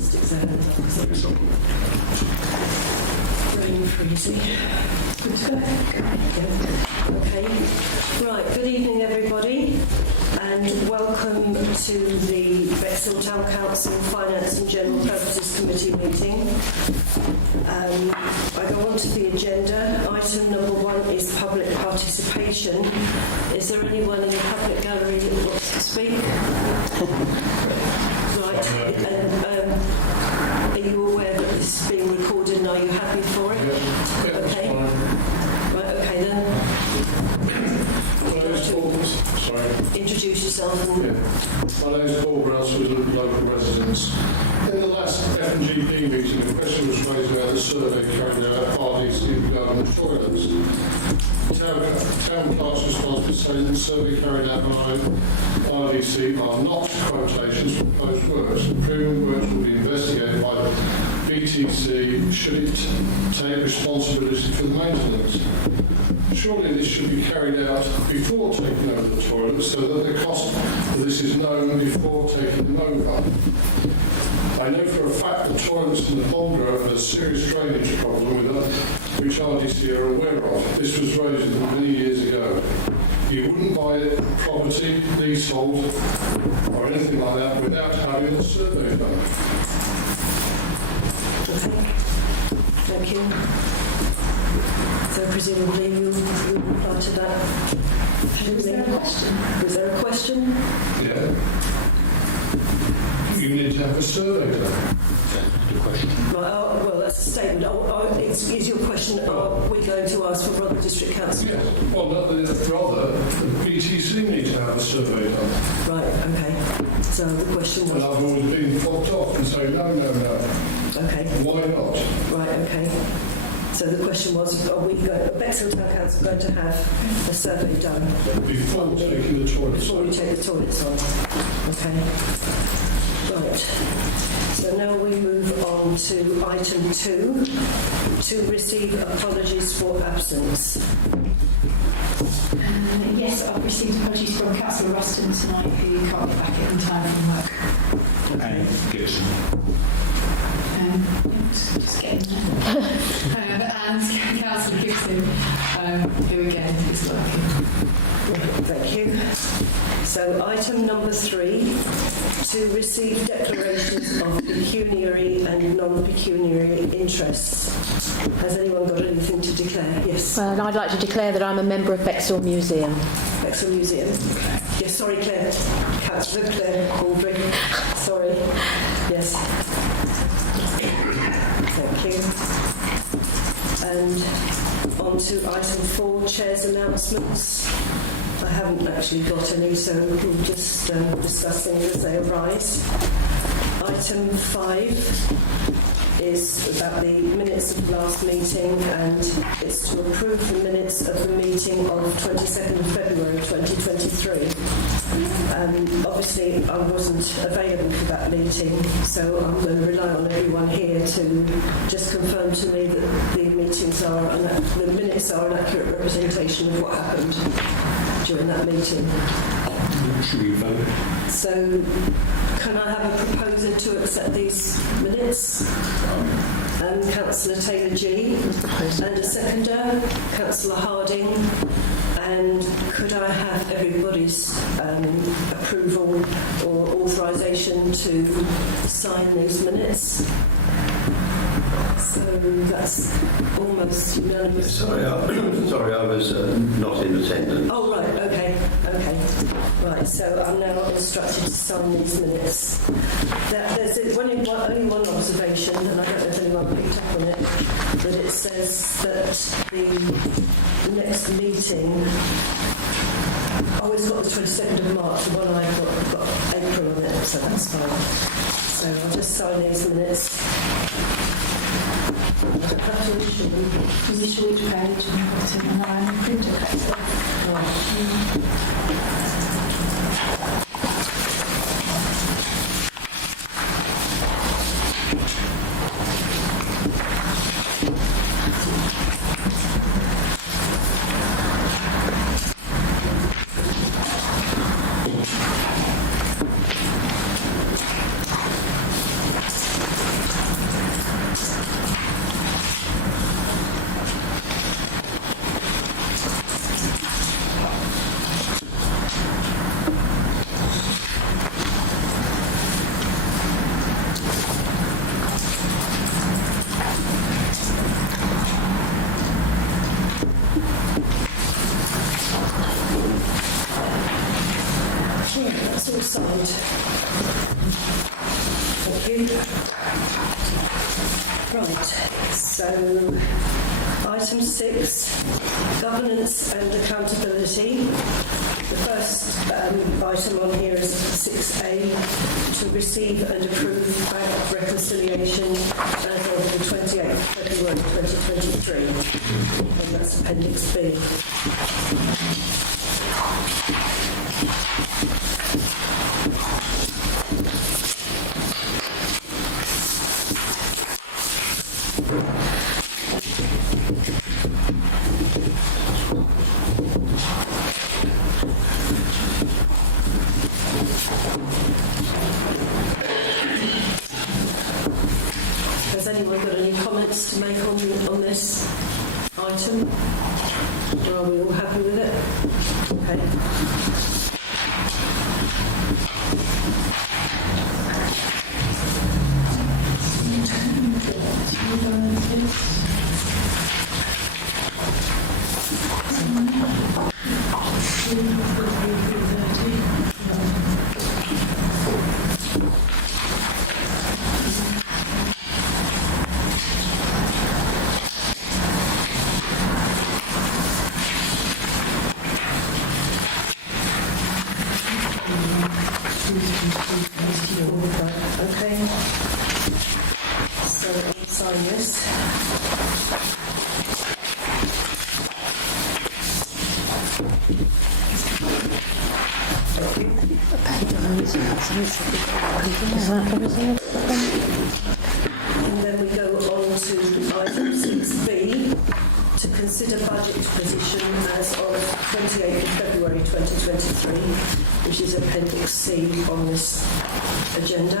statistics there. Rain freezing. Okay. Right. Good evening, everybody, and welcome to the Bexhill Town Council Finance and General Purposes Committee meeting. I go on to the agenda. Item number 1 is public participation. Is there anyone in the public gallery that wants to speak? Right. Are you aware that this is being recorded and are you happy for it? Yeah, okay. Right, okay then. Introduce yourself. My name is Paul Brasswood of local residents. In the last F&GP meeting, a question was raised about the survey carried out at RDC regarding the toilets. Town clerk's response was saying that the survey carried out by RDC are not quotations from proposed works. Improvement works will be investigated by BTC should it take responsibility for the maintenance. Surely this should be carried out before taking over the toilets so that the cost of this is known before taking them over. I know for a fact the toilets in the Boulder have a serious drainage problem with them, which RDC are aware of. This was raised many years ago. You wouldn't buy a property, leasehold, or anything like that without having a survey done. Thank you. So presumably you'll reply to that. Was there a question? Was there a question? Yeah. You need to have a survey done. Right, well, that's a statement. Is your question, are we going to ask for Brother District Council? Yes. Well, rather, the BTC need to have a survey done. Right, okay. So the question was... And I've always been fobbed off and say, no. Okay. Why not? Right, okay. So the question was, are we going, Bexhill Town Council going to have a survey done? Before taking the toilets. Before we take the toilets on. Okay. Right. So now we move on to item 2, to receive apologies for absence. Yes, I've received apologies from Councillor Ruston tonight, who can't get back in time from work. And Gibson. Just getting there. And Councillor Gibson, who again is working. Thank you. So item number 3, to receive declarations of pecuniary and non-pecuniary interests. Has anyone got anything to declare? Yes. Well, I'd like to declare that I'm a member of Bexhill Museum. Bexhill Museum. Yes, sorry, Claire. Councillor Claire Aldridge. Sorry. Yes. Thank you. And on to item 4, Chair's announcements. I haven't actually got any, so we'll just discuss things as they arise. Item 5 is about the minutes of the last meeting, and it's to approve the minutes of the meeting of 22nd of February 2023. Obviously, I wasn't available for that meeting, so I'm going to rely on everyone here to just confirm to me that the minutes are an accurate representation of what happened during that meeting. Should we vote? So, can I have a proposer to accept these minutes? Councillor Taylor G. And a seconder, Councillor Harding. And could I have everybody's approval or authorisation to sign these minutes? So that's almost unanimous. Sorry, I was not in attendance. Oh, right, okay. Right, so I'm now instructed to sign these minutes. There's only one observation, and I don't know if anyone picked up on it, that it says that the next meeting, it's got the 22nd of March, the one I've got April on it, so that's fine. So I'll just sign these minutes. Initial each page and put it in the printer paper. Julie. Right, so item 6, governance and accountability. The first item on here is 6A, to receive and approve bank reconciliation as of the 28th of February 2023, and that's Appendix B. Has anyone got any comments to make on this item? Or are we all happy with it? Okay. Okay. So we'll sign this. And then we go on to item 6B, to consider budget position as of 28th of February 2023, which is Appendix C on this agenda.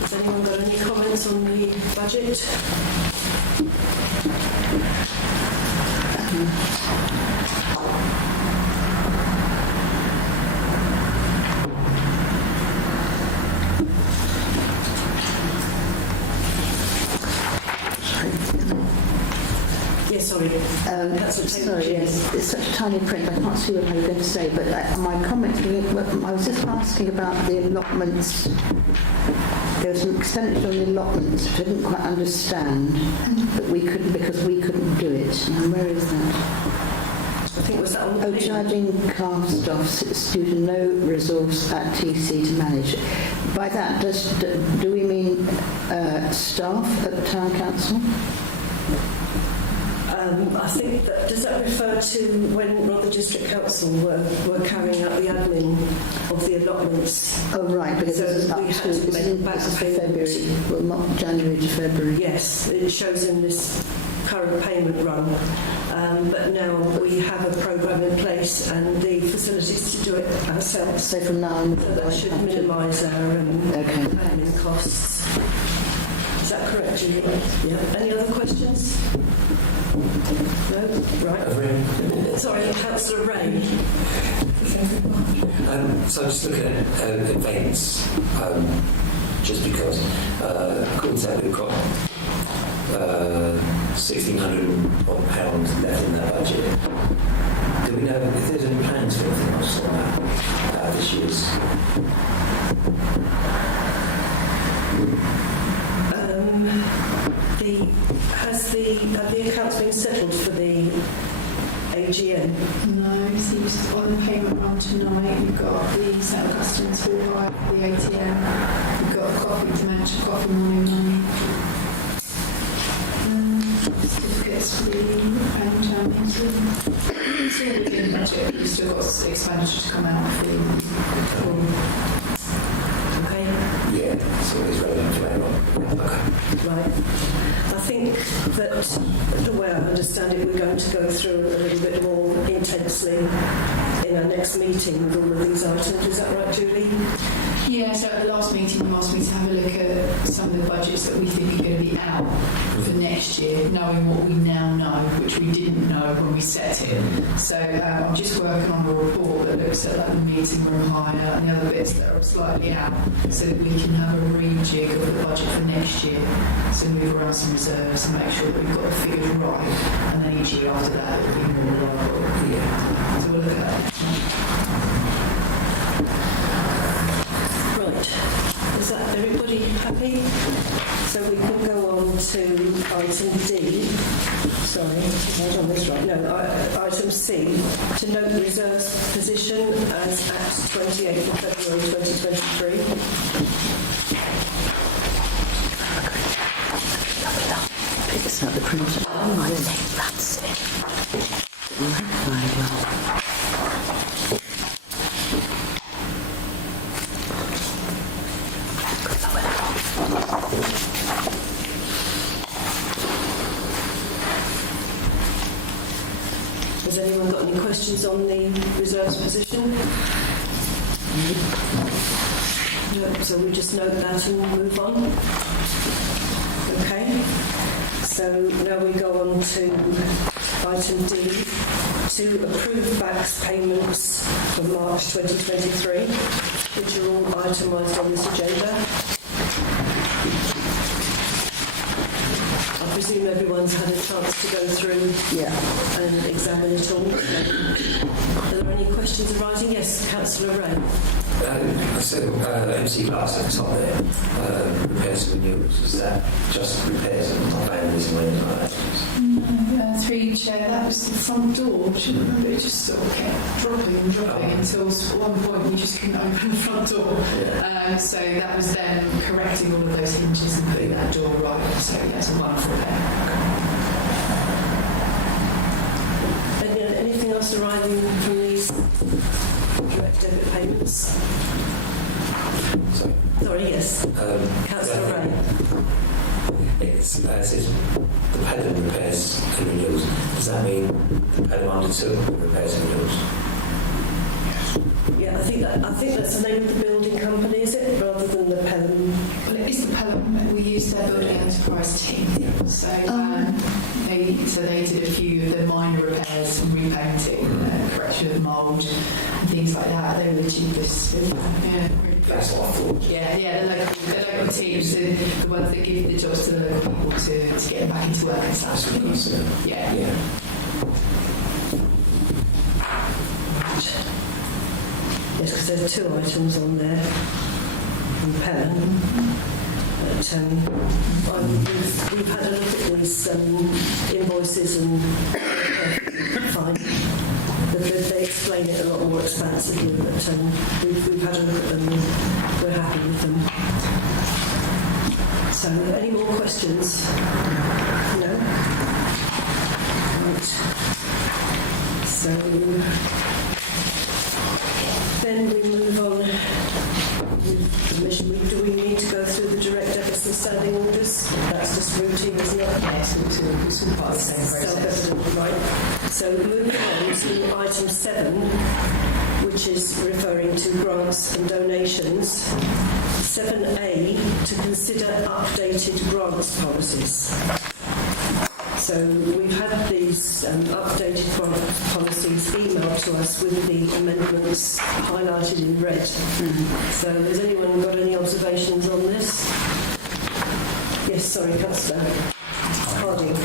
Has anyone got any comments on the budget? Yes, sorry. Sorry, yes, it's such tiny print, I can't see what I was going to say, but my comment, I was just asking about the allotments. There was some expenditure on the allotments, which I didn't quite understand, but we couldn't, because we couldn't do it. And where is that? I think was that on the page? Charging car staff due to no resource at TC to manage. By that, do we mean staff at the town council? I think that, does that refer to when the district council were carrying out the admin of the allotments? Oh, right, because So this is up we had to to make back February, well, not January to February. Yes, it shows in this current payment run. But now we have a programme in place and the facilities to do it ourselves. So from now on, So that should minimise our admin costs. Is that correct, Julie? Yeah. Any other questions? No? Right. Sorry, Councillor Ray. So I'm just looking at events, just because, according to that, we've got £1,600 left in that budget. Do we know if there's any plans for anything else on that this year's? Have the accounts been settled for the AGM? No, so you've on the payment run tonight, you've got the set of customers who arrive at the ATM, you've got coffee dementia, coffee morning money, certificates for the payment channels. It's all within the budget, but you've still got expenditure to come out for Okay. Yeah, so it's relevant to later on. Okay. Right. I think that the way I understand it, we're going to go through a little bit more intensely in our next meeting with all of these items. Is that right, Julie? Yeah, so at the last meeting you asked me to have a look at some of the budgets that we think are going to be out for next year, knowing what we now know, which we didn't know when we set it. So I'm just working on a report that looks at like the meeting room hire and the other bits that are slightly out, so that we can have a rejig of the budget for next year. So move around some reserves and make sure that we've got the figures right, and then each year after that it'll be more reliable. Yeah. So we'll look at that. Right. Is everybody happy? So we can go on to item D. Sorry, have I done this right? No, item C. To note the reserves position as at 28th of February 2023. Pick this out the printer. Oh, I think that's it. Very well. Has anyone got any questions on the reserves position? No, so we just note that and move on. Okay. So now we go on to item D, to approve backs payments for March 2023, which are all itemised on this agenda. I presume everyone's had a chance to go through and examine it all. Are there any questions arising? Yes, Councillor Ray. So, MC Glass at the top there, repairs and renewals, is that just repairs and not families and anything like that? Through chair, that was the front door. I should remember, it just sort of kept dropping until at one point we just couldn't open the front door. So that was them correcting all of those hinges and putting that door right. So yeah, it's a wonderful repair. Anything else arising from these direct debit payments? Sorry, yes. Councillor Ray. It says the Pelham repairs and renewals. Does that mean the Pelham undertook repairs and renewals? Yeah, I think that's the name of the building company, is it, rather than the Pelham? Well, it is the Pelham. We used their building enterprise team. So they did a few of the minor repairs and repainting, correction of mould and things like that. They were the cheapest. That's what I thought. Yeah, the local teams, the ones that give the jobs to the local people to get them back into work and stuff. Yeah. Yes, because there's two items on there from Pelham. But we've had a look at these invoices and fine. They explain it a lot more expansively, but we've had a look at them and we're happy with them. So, any more questions? No? Right. So, then we move on with permission. Do we need to go through the direct debits and standing orders? That's just routine, isn't it? Yes, it's all part of the same process. Self-evident, right. So moving on to item 7, which is referring to grants and donations. 7A, to consider updated grants policies. So we've had these updated policies emailed to us with the amendments highlighted in red. So has anyone got any observations on this? Yes, sorry, Councillor Harding.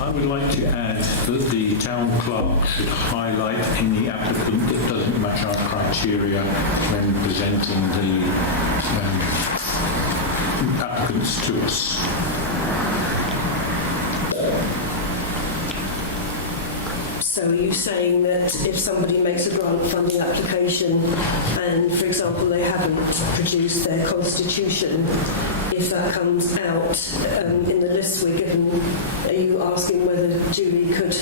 I would like to add that the town clerk should highlight any applicant that doesn't match our criteria when presenting the applicants to us. So are you saying that if somebody makes a grant funding application and, for example, they haven't produced their constitution, if that comes out in the list we're given, are you asking whether Julie could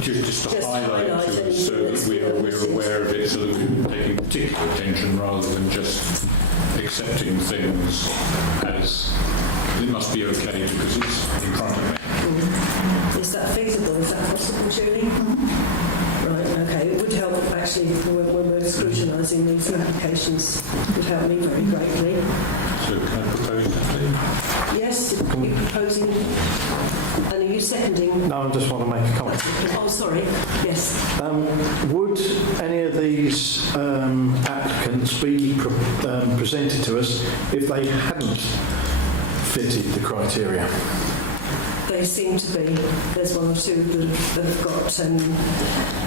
just to highlight to us so that we're aware of it, so that we're taking particular attention rather than just accepting things as it must be okay because it's in front of me. Is that feasible? Is that possible, Julie? Right, okay. It would help, actually, when we're scrutinising these applications. It would help me very greatly. So can I propose that, please? Yes, are you proposing? And are you seconding? No, I just want to make a comment. Oh, sorry. Yes. Would any of these applicants be presented to us if they hadn't fitted the criteria? They seem to be. There's one or two that have got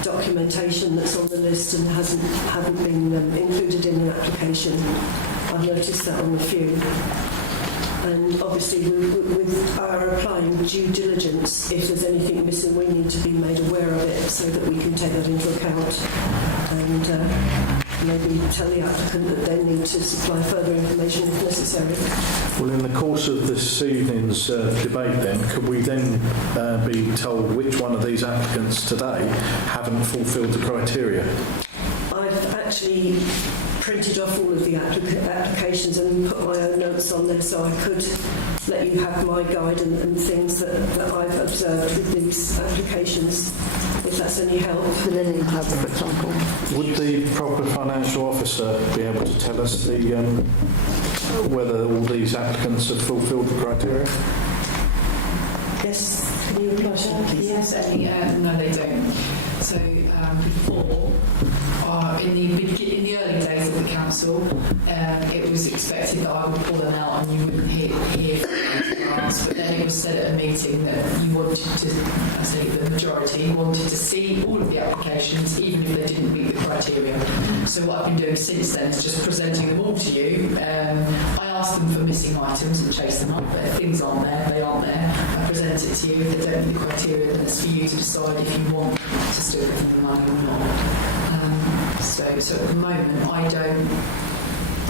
documentation that's on the list and haven't been included in the application. I've noticed that on a few. And obviously, with our applying due diligence, if there's anything missing, we need to be made aware of it so that we can take that into account and maybe tell the applicant that they need to supply further information if necessary. Well, in the course of this evening's debate then, could we then be told which one of these applicants today haven't fulfilled the criteria? I've actually printed off all of the applications and put my own notes on there so I could let you have my guide and things that I've observed with these applications, if that's any help. The Linen Club, for example. Would the proper financial officer be able to tell us the whether all these applicants have fulfilled the criteria? Yes, can you reply to that, please? Yes, no, they don't. So before, in the early days of the council, it was expected that I would pull them out and you wouldn't hear from us. But then it was said at a meeting that you wanted to, I say the majority, wanted to see all of the applications, even if they didn't meet the criteria. So what I've been doing since then is just presenting them all to you. I ask them for missing items and chase them up, but if things aren't there, they aren't there. I present it to you. If they don't meet the criteria, then it's for you to decide if you want to still give them the money or not. So at the moment, I don't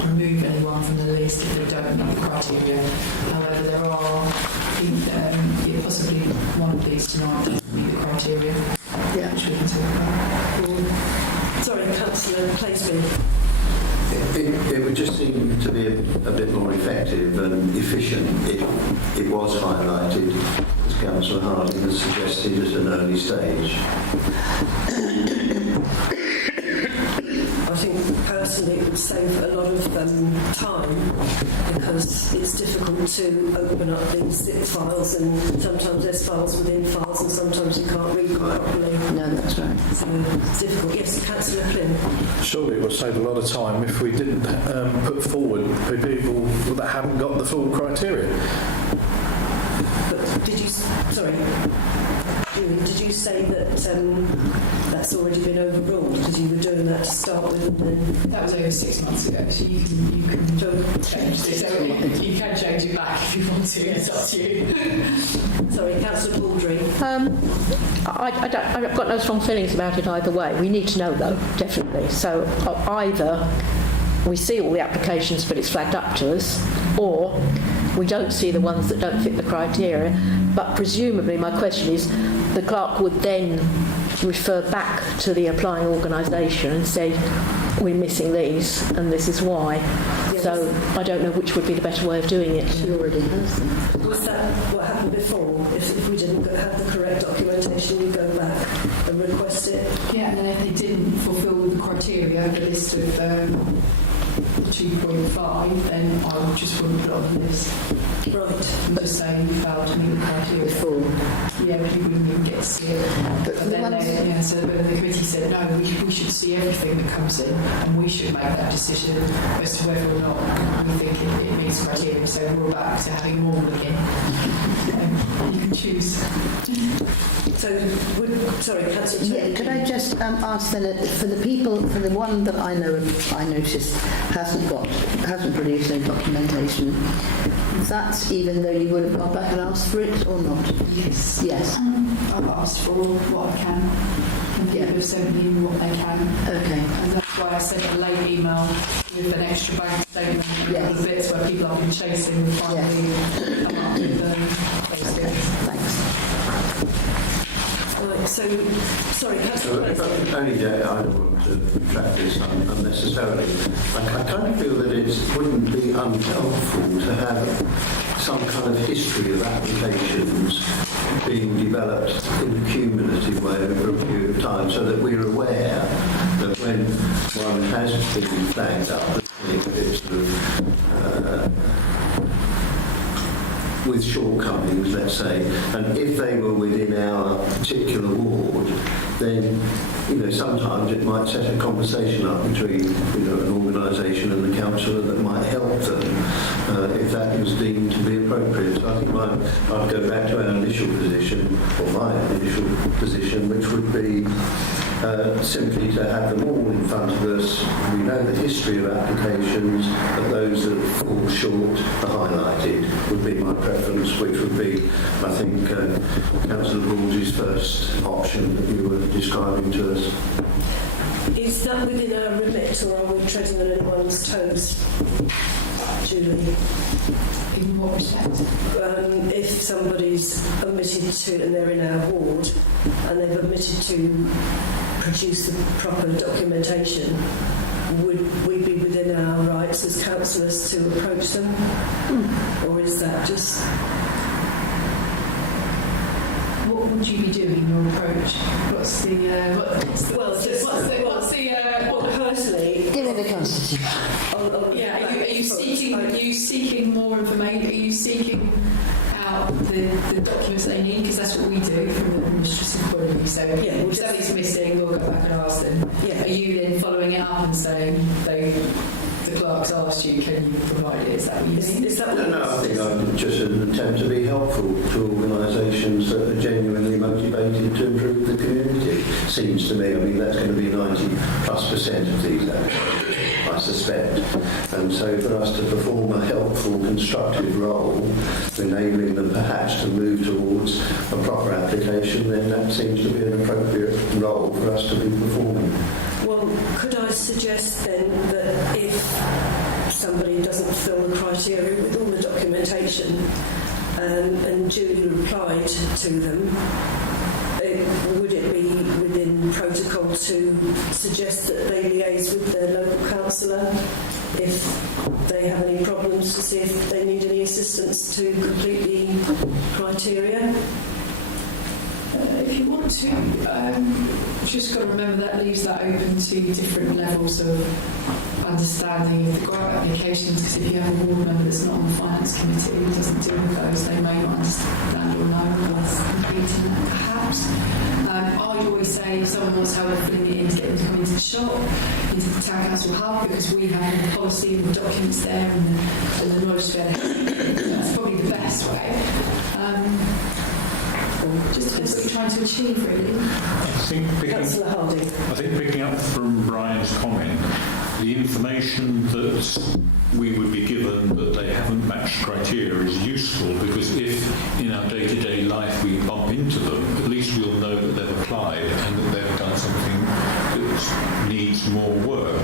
remove anyone from the list if they don't meet the criteria. However, there are possibly one of these tonight doesn't meet the criteria. Yeah. Which we can talk about. Sorry, Councillor Plaisby. It would just seem to be a bit more effective and efficient if it was highlighted, as Councillor Harding has suggested, at an early stage. I think personally it would save a lot of time because it's difficult to open up these zip files and sometimes there's files within files and sometimes you can't read them properly. No, that's right. So it's difficult. Yes, Councillor Flynn. Surely it would save a lot of time if we didn't put forward people that haven't got the full criteria. But did you say that that's already been overruled because you were doing that to start with and then... That was over 6 months ago, so you can change it. So you can change it back if you want to. It's up to you. Sorry, Councillor Baldry. I've got no strong feelings about it either way. We need to know though, definitely. So either we see all the applications but it's flagged up to us, or we don't see the ones that don't fit the criteria. But presumably my question is, the clerk would then refer back to the applying organisation and say, we're missing these and this is why. Yes. So I don't know which would be the better way of doing it. She already has them. Was that what happened before? If we didn't have the correct documentation, you go back and request it? Yeah, and then if they didn't fulfil the criteria, the list of 2.5, then I just wouldn't put it on the list. Right. And just say you failed to meet the criteria. Before. Yeah, but you wouldn't even get to see it. But And then so the committee said, no, we should see everything that comes in and we should make that decision as to whether or not we think it meets criteria. So we're back to having more again. You can choose. So, sorry, Councillor. Yeah, could I just ask then, for the people, for the one that I know of, I noticed hasn't produced any documentation, that's even though you would have gone back and asked for it or not? Yes. Yes. I've asked for what I can, and people have sent me what they can. Okay. And that's why I sent a late email with an extra bank statement and a couple of bits where people have been chasing and finally come up with those things. Thanks. Right, so, sorry, Councillor. Only I don't want to track this unnecessarily. I kind of feel that it wouldn't be unhelpful to have some kind of history of applications being developed in a cumulative way over a period of time, so that we're aware that when one has been flagged up, it's sort of with shortcomings, let's say, and if they were within our particular ward, then, sometimes it might set a conversation up between, an organisation and the councillor that might help them if that was deemed to be appropriate. So I think I'd go back to our initial position, or my initial position, which would be simply to have them all in front of us. We know the history of applications, but those that fall short are highlighted would be my preference, which would be, I think, Councillor Balls's first option that you were describing to us. Is that within our remit, or are we treading on anyone's toes, Julie? In what respect? If somebody's omitted to, and they're in our ward, and they've omitted to produce the proper documentation, would we be within our rights as councillors to approach them? Or is that just... What would you be doing in your approach? What's the personally, Give me the constitution. yeah, are you seeking more information? Are you seeking out the documents they need? Because that's what we do from the administrative point of view. So if somebody's missing, we'll go back and ask them. Yeah. Are you then following it up and saying the clerk's asked you, can you provide it? Is that what you mean? Is that what No, I think I'm just an attempt to be helpful to organisations that are genuinely motivated to improve the community. Seems to me, I mean, that's going to be 90+% of these applications, I suspect. And so for us to perform a helpful, constructive role, enabling them perhaps to move towards a proper application, then that seems to be an appropriate role for us to be performing. Well, could I suggest then that if somebody doesn't fill the criteria with all the documentation and Julie replied to them, would it be within protocol to suggest that they liaise with their local councillor if they have any problems, to see if they need any assistance to complete the criteria? If you want to, just got to remember that leaves that open to different levels of understanding of the grant applications, because if you have a ward member that's not on the finance committee who doesn't deal with those, they may not understand or know what's completing that perhaps. I'd always say if someone wants help filling it in, to get them to come into the shop, into the town council hub, because we have the policy and the documents there and the knowledge there. That's probably the best way. Just depends what you're trying to achieve, really. Councillor Harding. I think picking up from Brian's comment, the information that we would be given that they haven't matched criteria is useful, because if in our day-to-day life we bump into them, at least we'll know that they've applied and that they've done something that needs more work.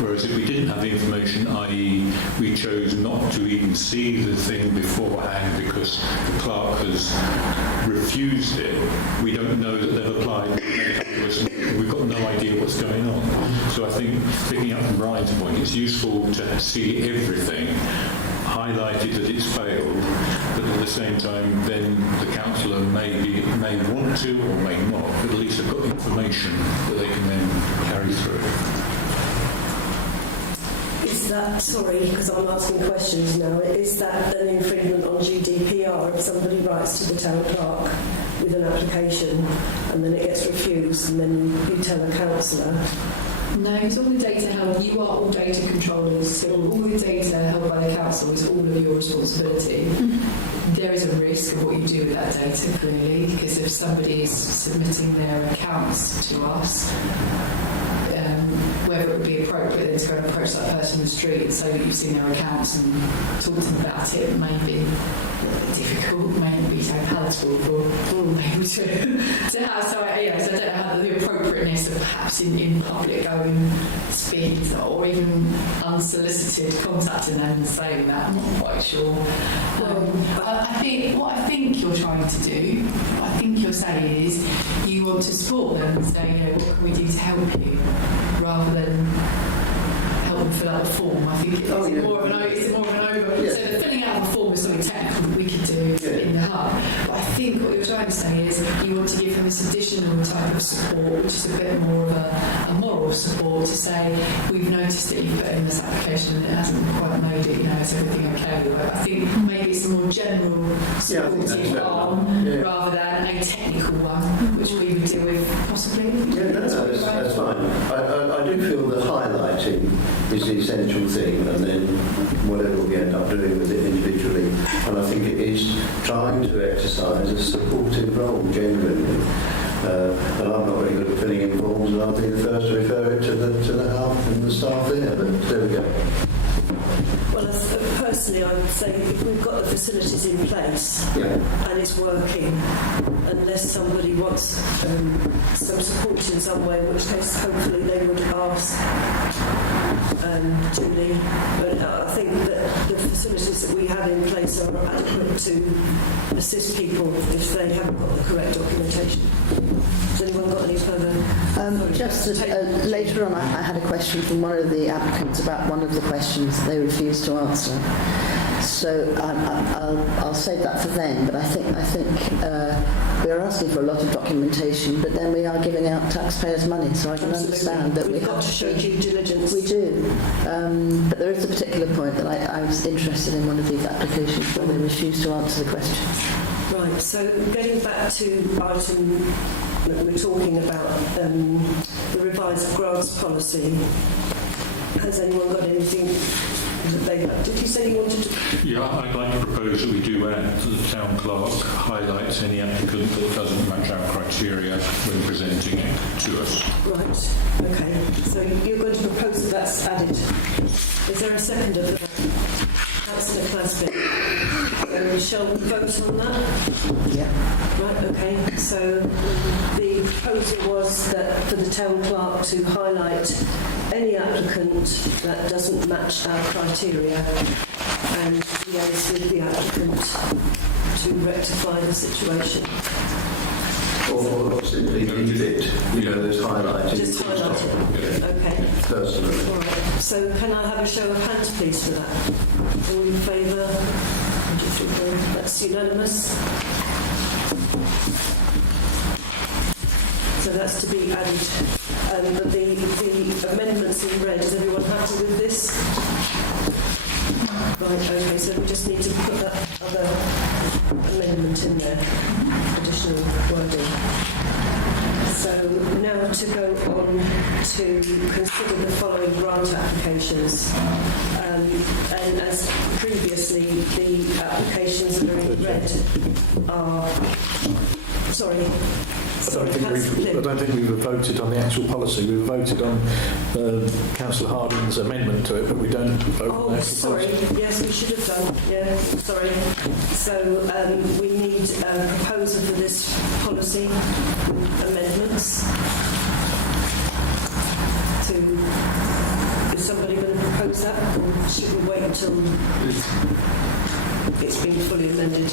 Whereas if we didn't have the information, i.e. we chose not to even see the thing beforehand because the clerk has refused it, we don't know that they've applied. We've got no idea what's going on. So I think, picking up from Brian's point, it's useful to see everything, highlighted that it's failed, but at the same time then the councillor may want to or may not, but at least they've got information that they can then carry through. Is that, sorry, because I'm asking questions now, is that an infringement on GDPR if somebody writes to the town clerk with an application and then it gets refused and then you tell a councillor? No, because all the data held, you are all data controllers, so all the data held by the council is all of your responsibility. There is a risk of what you do with that data, clearly, because if somebody is submitting their accounts to us, whether it would be appropriate then to go and approach that person in the street and say that you've seen their accounts and talk to them about it may be difficult, may not be so palatable for all people to have. So I don't know how the appropriateness of perhaps in public going speed or even unsolicited contacting them and saying that, I'm not quite sure. I think you're trying to do, what I think you're saying is you want to support them and say, what can we do to help you, rather than help them fill out a form. I think it's more of an over. Yeah. So the filling out of a form is something technical that we could do in the hub. But I think what you're trying to say is you want to give them this additional type of support, which is a bit more of a moral support, to say, we've noticed that you've put in this application and it hasn't quite made it, is everything okay? But I think maybe it's a more general supportive arm rather than a technical one, which we would deal with possibly. Yeah, that's fine. I do feel that highlighting is the essential thing, and then whatever we end up doing with it individually. And I think it is trying to exercise a supportive role, genuinely. And I'm not very good at filling in forms, and I'll be the first to refer it to the health and the staff there. But there we go. Well, personally, I would say if we've got the facilities in place and it's working, unless somebody wants some support in some way, in which case hopefully they would ask Julie. But I think that the facilities that we have in place are adequate to assist people if they haven't got the correct documentation. Has anyone got any further? Later on, I had a question from one of the applicants about one of the questions they refused to answer. So I'll save that for then. But I think we're asking for a lot of documentation, but then we are giving out taxpayers' money. So I can understand that we've got to show due diligence. We do, but there is a particular point that I was interested in one of these applications where they refused to answer the question. Right. So getting back to item that we're talking about, the revised grants policy. Has anyone got anything that they... Did you say you wanted to... Yeah, I'd like to propose that we do add that the town clerk highlights any applicant that doesn't match our criteria when presenting it to us. Right, okay. So you're going to propose that that's added. Is there a seconder for that? Councillor Clasby. So shall we vote on that? Yeah. Right, okay. So the proposal was that for the town clerk to highlight any applicant that doesn't match our criteria and liaise with the applicant to rectify the situation. Or simply leave it, there's highlighting. Just highlight it. Okay. Personally. All right. So can I have a show of hands, please, for that? All in favour? 1, 2, 3, 4. That's unanimous. So that's to be added. The amendments in red, is everyone happy with this? Right, okay, so we just need to put that other amendment in there, additional wording. So now to go on to consider the following grant applications. And as previously, the applications that are in red are... Sorry. I don't think we voted on the actual policy. We voted on Councillor Harding's amendment to it, but we don't vote on the actual policy. Yes, we should have done. Yeah, sorry. So we need a proposal for this policy amendments. Is somebody going to propose that, or should we wait until it's been fully amended?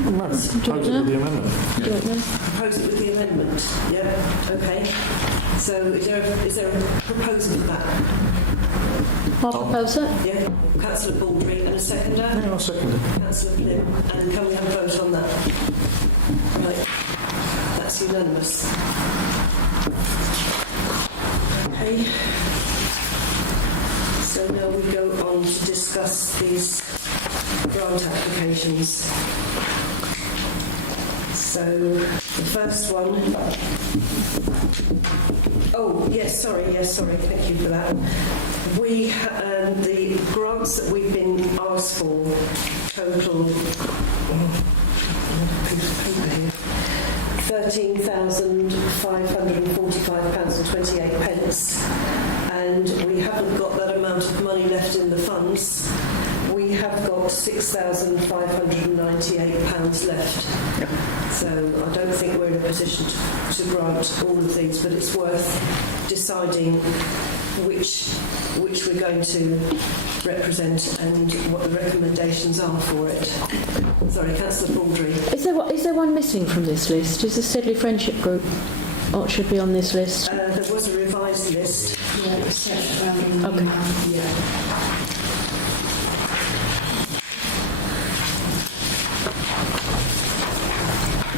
No, propose it with the amendment. Propose it with the amendment. Yeah. Okay. So is there a proposal of that? I'll propose it. Yeah. Councillor Baldry and a seconder. Yeah, I'll second it. Councillor Plim. And can we have a vote on that? Right. That's unanimous. Okay. So now we go on to discuss these grant applications. So the first one... Oh, yes, sorry, thank you for that. We the grants that we've been asked for total £13,545.28, and we haven't got that amount of money left in the funds. We have got £6,598 left. So I don't think we're in a position to grant all of these, but it's worth deciding which we're going to represent and what the recommendations are for it. Sorry, Councillor Baldry. Is there one missing from this list? Is the Sedley Friendship Group what should be on this list? There was a revised list. Yeah, it's Okay. yeah.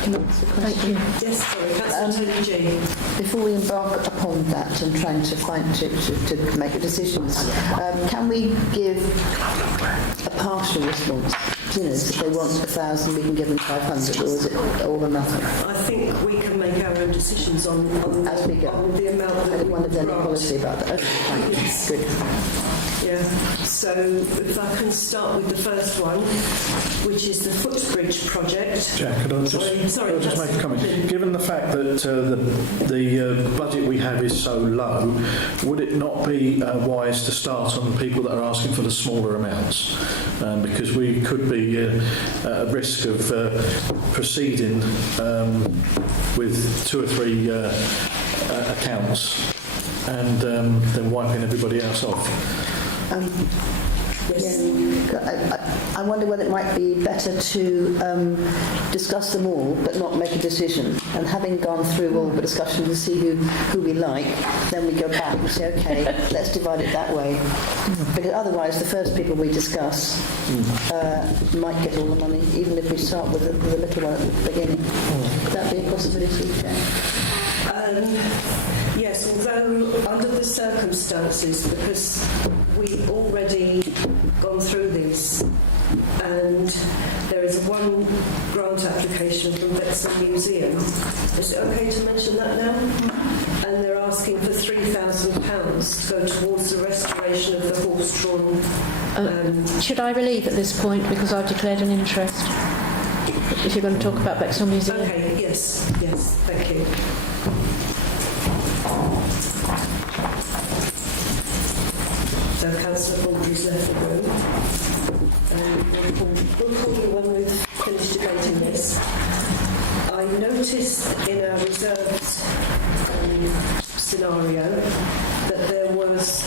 Can I ask a question? Thank you. Yes, sorry, Councillor Tony G. Before we embark upon that and trying to make decisions, can we give a partial response You know, if they want 1,000, we can give them 500, or is it all or nothing? I think we can make our own decisions on As we go. on the amount that I didn't want to have any grant. policy about that. Okay, fine. Yes. Good. Yeah, so if I can start with the first one, which is the footbridge project. Jack, could I just, Sorry, could I just that's- make a comment? Given the fact that the budget we have is so low, would it not be wise to start on the people that are asking for the smaller amounts? Because we could be at risk of proceeding with 2 or 3 accounts and then wiping everybody else off. Yeah. I wonder whether it might be better to discuss them all but not make a decision. And having gone through all the discussions to see who we like, then we go back and say, okay, let's divide it that way. Because otherwise, the first people we discuss might get all the money, even if we start with the little one at the beginning. Could that be a possibility, Jack? Yes, although under the circumstances, because we've already gone through these, and there is one grant application from Bexhill Museum. Is it okay to mention that now? And they're asking for £3,000 to go towards the restoration of the horse-drawn. Should I relieve at this point because I've declared an interest? If you're going to talk about Bexhill Museum. Okay, yes, thank you. So Councillor Baldry's left the room. We'll call you when we've finished debating this. I noticed in our reserves scenario that there was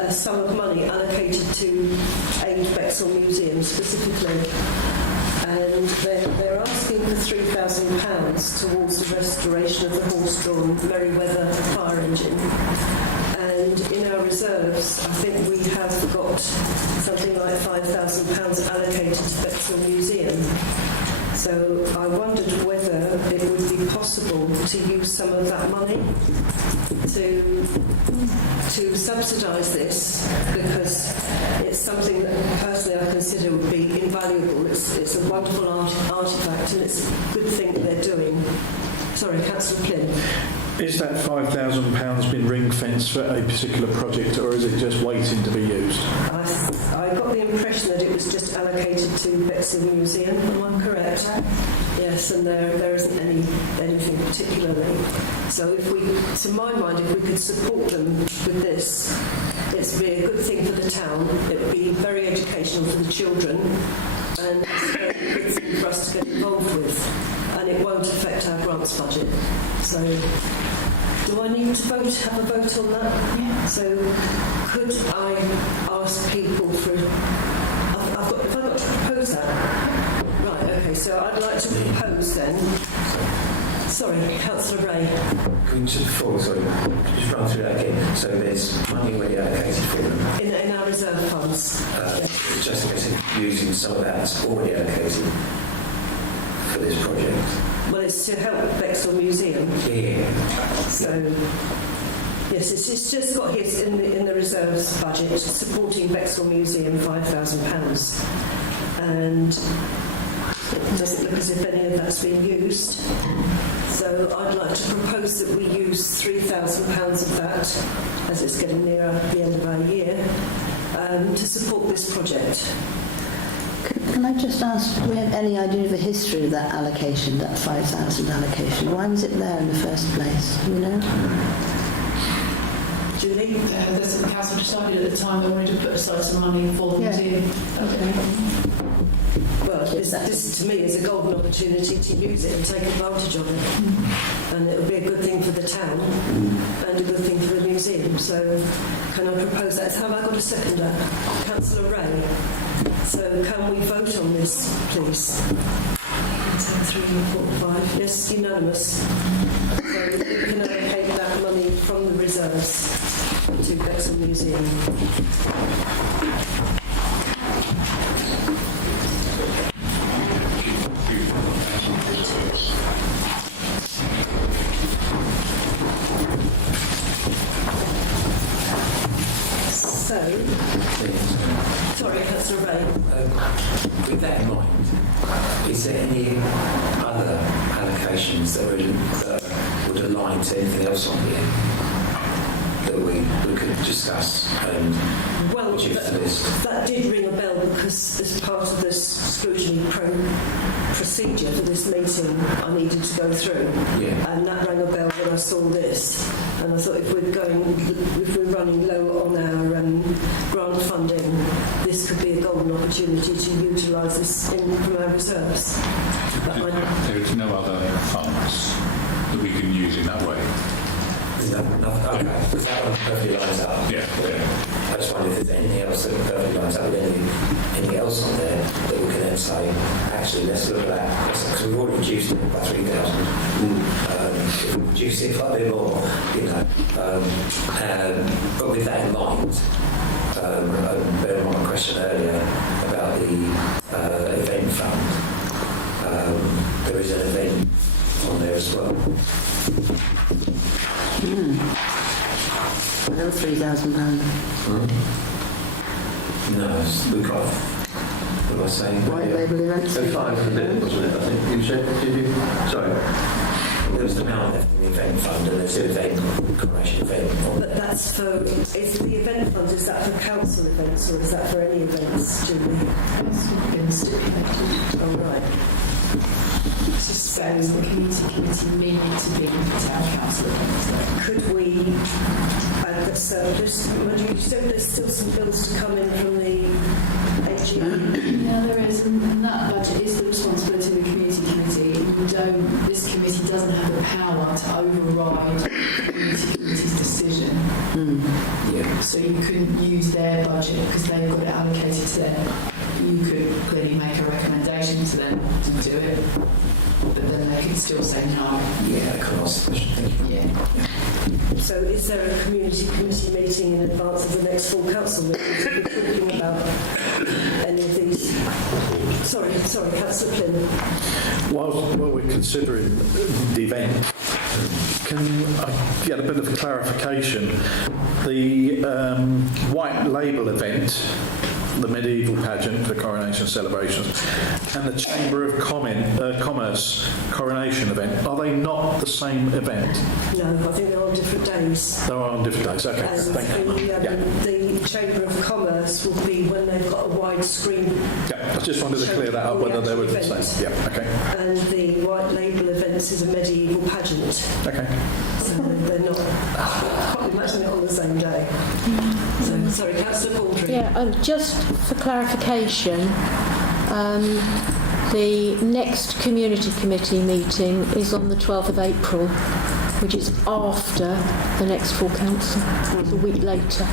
a sum of money allocated to aid Bexhill Museum specifically. And they're asking for £3,000 towards the restoration of the horse-drawn Merryweather fire engine. And in our reserves, I think we have got something like £5,000 allocated to Bexhill Museum. So I wondered whether it would be possible to use some of that money to subsidise this, because it's something that personally I consider would be invaluable. It's a wonderful artefact, and it's a good thing that they're doing. Sorry, Councillor Flynn. Is that £5,000 been ring-fenced for a particular project, or is it just waiting to be used? I got the impression that it was just allocated to Bexhill Museum. Am I correct? Yes, and there isn't anything particularly. So if we, to my mind, if we could support them with this, it'd be a good thing for the town. It would be very educational for the children, and it's a very good thing for us to get involved with. And it won't affect our grants budget. So, do I need to have a vote on that? Yeah. So, could I ask people for? Have I got to propose that? Right. Okay. So I'd like to propose then. Sorry, Councillor Ray. Can we just run through that again? So there's money already allocated for them. In our reserve funds. Just a case of using some of that's already allocated for this project. Well, it's to help Bexhill Museum. Yeah. So, yes, it's just got here in the reserves budget supporting Bexhill Museum £5,000, and it doesn't look as if any of that's been used. So I'd like to propose that we use £3,000 of that, as it's getting near the end of our year, to support this project. Can I just ask, do we have any idea of the history of that allocation, that 5,000 allocation? Why was it there in the first place? Do you know? Julie? The council decided at the time they wanted to put aside some money for the museum. Okay. Well, this to me is a golden opportunity to use it and take advantage of it. And it would be a good thing for the town and a good thing for the museum. So can I propose that? Have I got a seconder? Councillor Ray. So can we vote on this, please? 1, 2, 3, 4, 5. Yes, unanimous. So we can allocate that money from the reserves to Bexhill Museum. So, sorry, Councillor Ray. With that in mind, is there any other allocations that would align to anything else on here that we could discuss and Well, reduce the list? that did ring a bell because as part of this scrutiny procedure for this meeting, I needed to go through. Yeah. And that rang a bell when I saw this. And I thought if we're running low on our grant funding, this could be a golden opportunity to utilise this from our reserves. But There is no other funds that we can use in that way. Okay, because that one perfectly lines up. Yeah. I just wonder if there's anything else that perfectly lines up with anything else on there that we can then say, actually, let's look at that. Because we've already reduced it by 3,000. If we reduce it quite a bit more, you know. But with that in mind, bear in mind my question earlier about the event fund. There is an event on there as well. Another £3,000. No, we've got. What am I saying? White label events. So 5 for a bit, wasn't it? I think you said, did you? Sorry. There was the amount left in the event fund, and there's the event, coronation event. But that's for, is the event fund, is that for council events or is that for any events, Julie? It's been stipulated. Oh, right. Suspect the community committee may need to be town council events. Could we add the surplus? Would you say there's still some bills to come in from the AGM? No, there is, and that budget is the responsibility of the community committee. This committee doesn't have the power to override the community committee's decision. Yeah. So you couldn't use their budget because they've got it allocated to them. You could clearly make a recommendation to them to do it, but then they could still say no. Yeah, I can ask the question. Yeah. So is there a community committee meeting in advance of the next full council meeting to be talking about any of these? Sorry, Councillor Flynn. While we're considering the event, can I get a bit of clarification? The white label event, the medieval pageant, the coronation celebrations, and the Chamber of Commerce coronation event, are they not the same event? No, I think they're on different days. They're on different days, okay. And Thank you. the Chamber of Commerce will be when they've got a wide screen. Yeah, I just wanted to clear that up, whether they were the same. Yeah, okay. And the white label events is a medieval pageant. Okay. So they're not, can't imagine it on the same day. So, sorry, Councillor Baldry. Yeah, just for clarification, the next community committee meeting is on the 12th of April, which is after the next full council. It's a week later.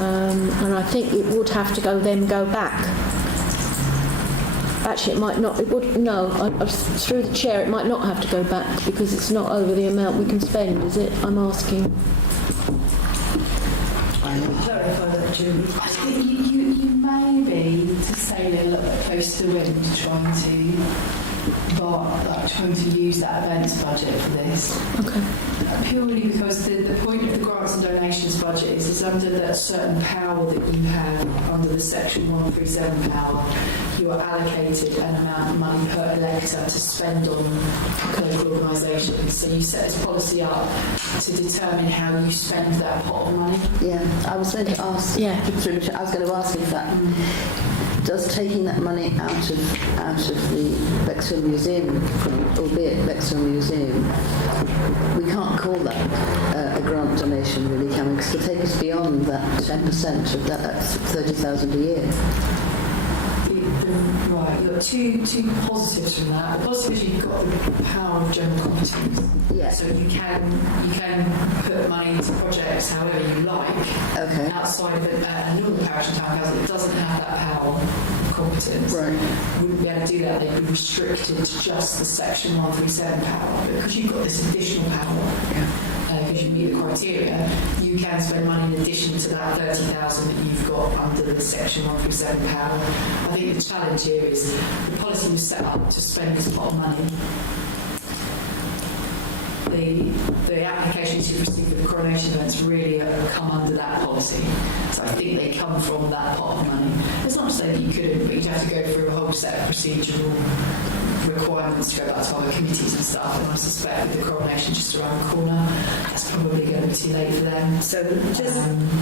And I think it would have to go back. Actually, it might not. It would. No, through the chair, it might not have to go back because it's not over the amount we can spend, is it? I'm asking. Clarify that, Julie. I think you may be to say a little bit close to the wind trying to use that events budget for this. Okay. Purely because the point of the grants and donations budget is it's under that certain power that you have under the section 137 power. You are allocated an amount of money per elector to spend on local organisations. So you set this policy up to determine how you spend that pot of money. Yeah, I was going to ask. Yeah. I was going to ask if that does taking that money out of the Bexhill Museum, albeit Bexhill Museum, we can't call that a grant donation, really, can we? Because to take us beyond that 10% of that, that's 30,000 a year. Right, you've got two positives from that. The positive is you've got the power of general competence. Yeah. So you can put money into projects however you like. Okay. Outside of a normal parish and town council, it doesn't have that power of competence. Right. Wouldn't be able to do that. They'd be restricted to just the section 137 power. But because you've got this additional power, because you meet the criteria, you can spend money in addition to that 30,000 that you've got under the section 137 power. I think the challenge here is the policy was set up to spend this pot of money. the applications you've received for the coronation events really come under that policy. So I think they come from that pot of money. It's not to say that you couldn't, but you'd have to go through a whole set of procedural requirements to go back to other committees and stuff, and I suspect with the coronation just around the corner, that's probably going to be too late for them. So, just,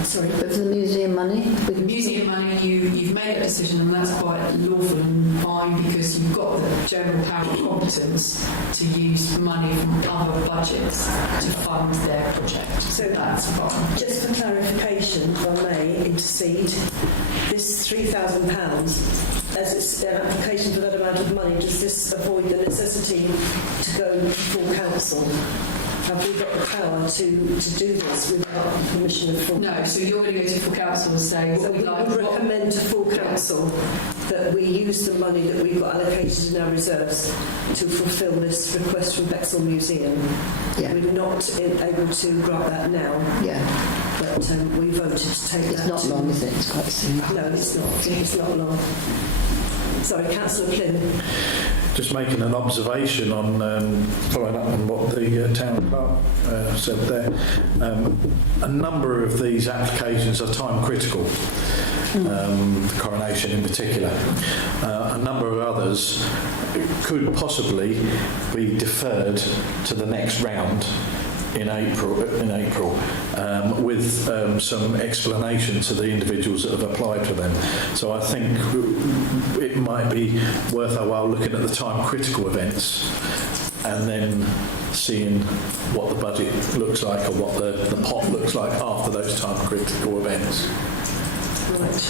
sorry. But for the museum money? The museum money, you've made a decision, and that's quite lawful and fine, because you've got the general power of competence to use money from other budgets to fund their project. So that's fine. Just for clarification, if I may intercede, this £3,000, as it's an application for that amount of money, does this avoid the necessity to go to full council? Have we got the power to do this without permission of full council? No, so you're going to go to full council and say, So we would recommend to full council that we use the money that we've got allocated in our reserves to fulfil this request from Bexhill Museum. Yeah. We're not able to grant that now, Yeah. but we voted to take that. It's not long, is it? It's quite simple. No, it's not. It's not long. Sorry, Councillor Flynn. Just making an observation on following up on what the town clerk said there. A number of these applications are time critical, the coronation in particular. A number of others could possibly be deferred to the next round in April, with some explanation to the individuals that have applied for them. So I think it might be worth our while looking at the time critical events and then seeing what the budget looks like or what the pot looks like after those time critical events. Right.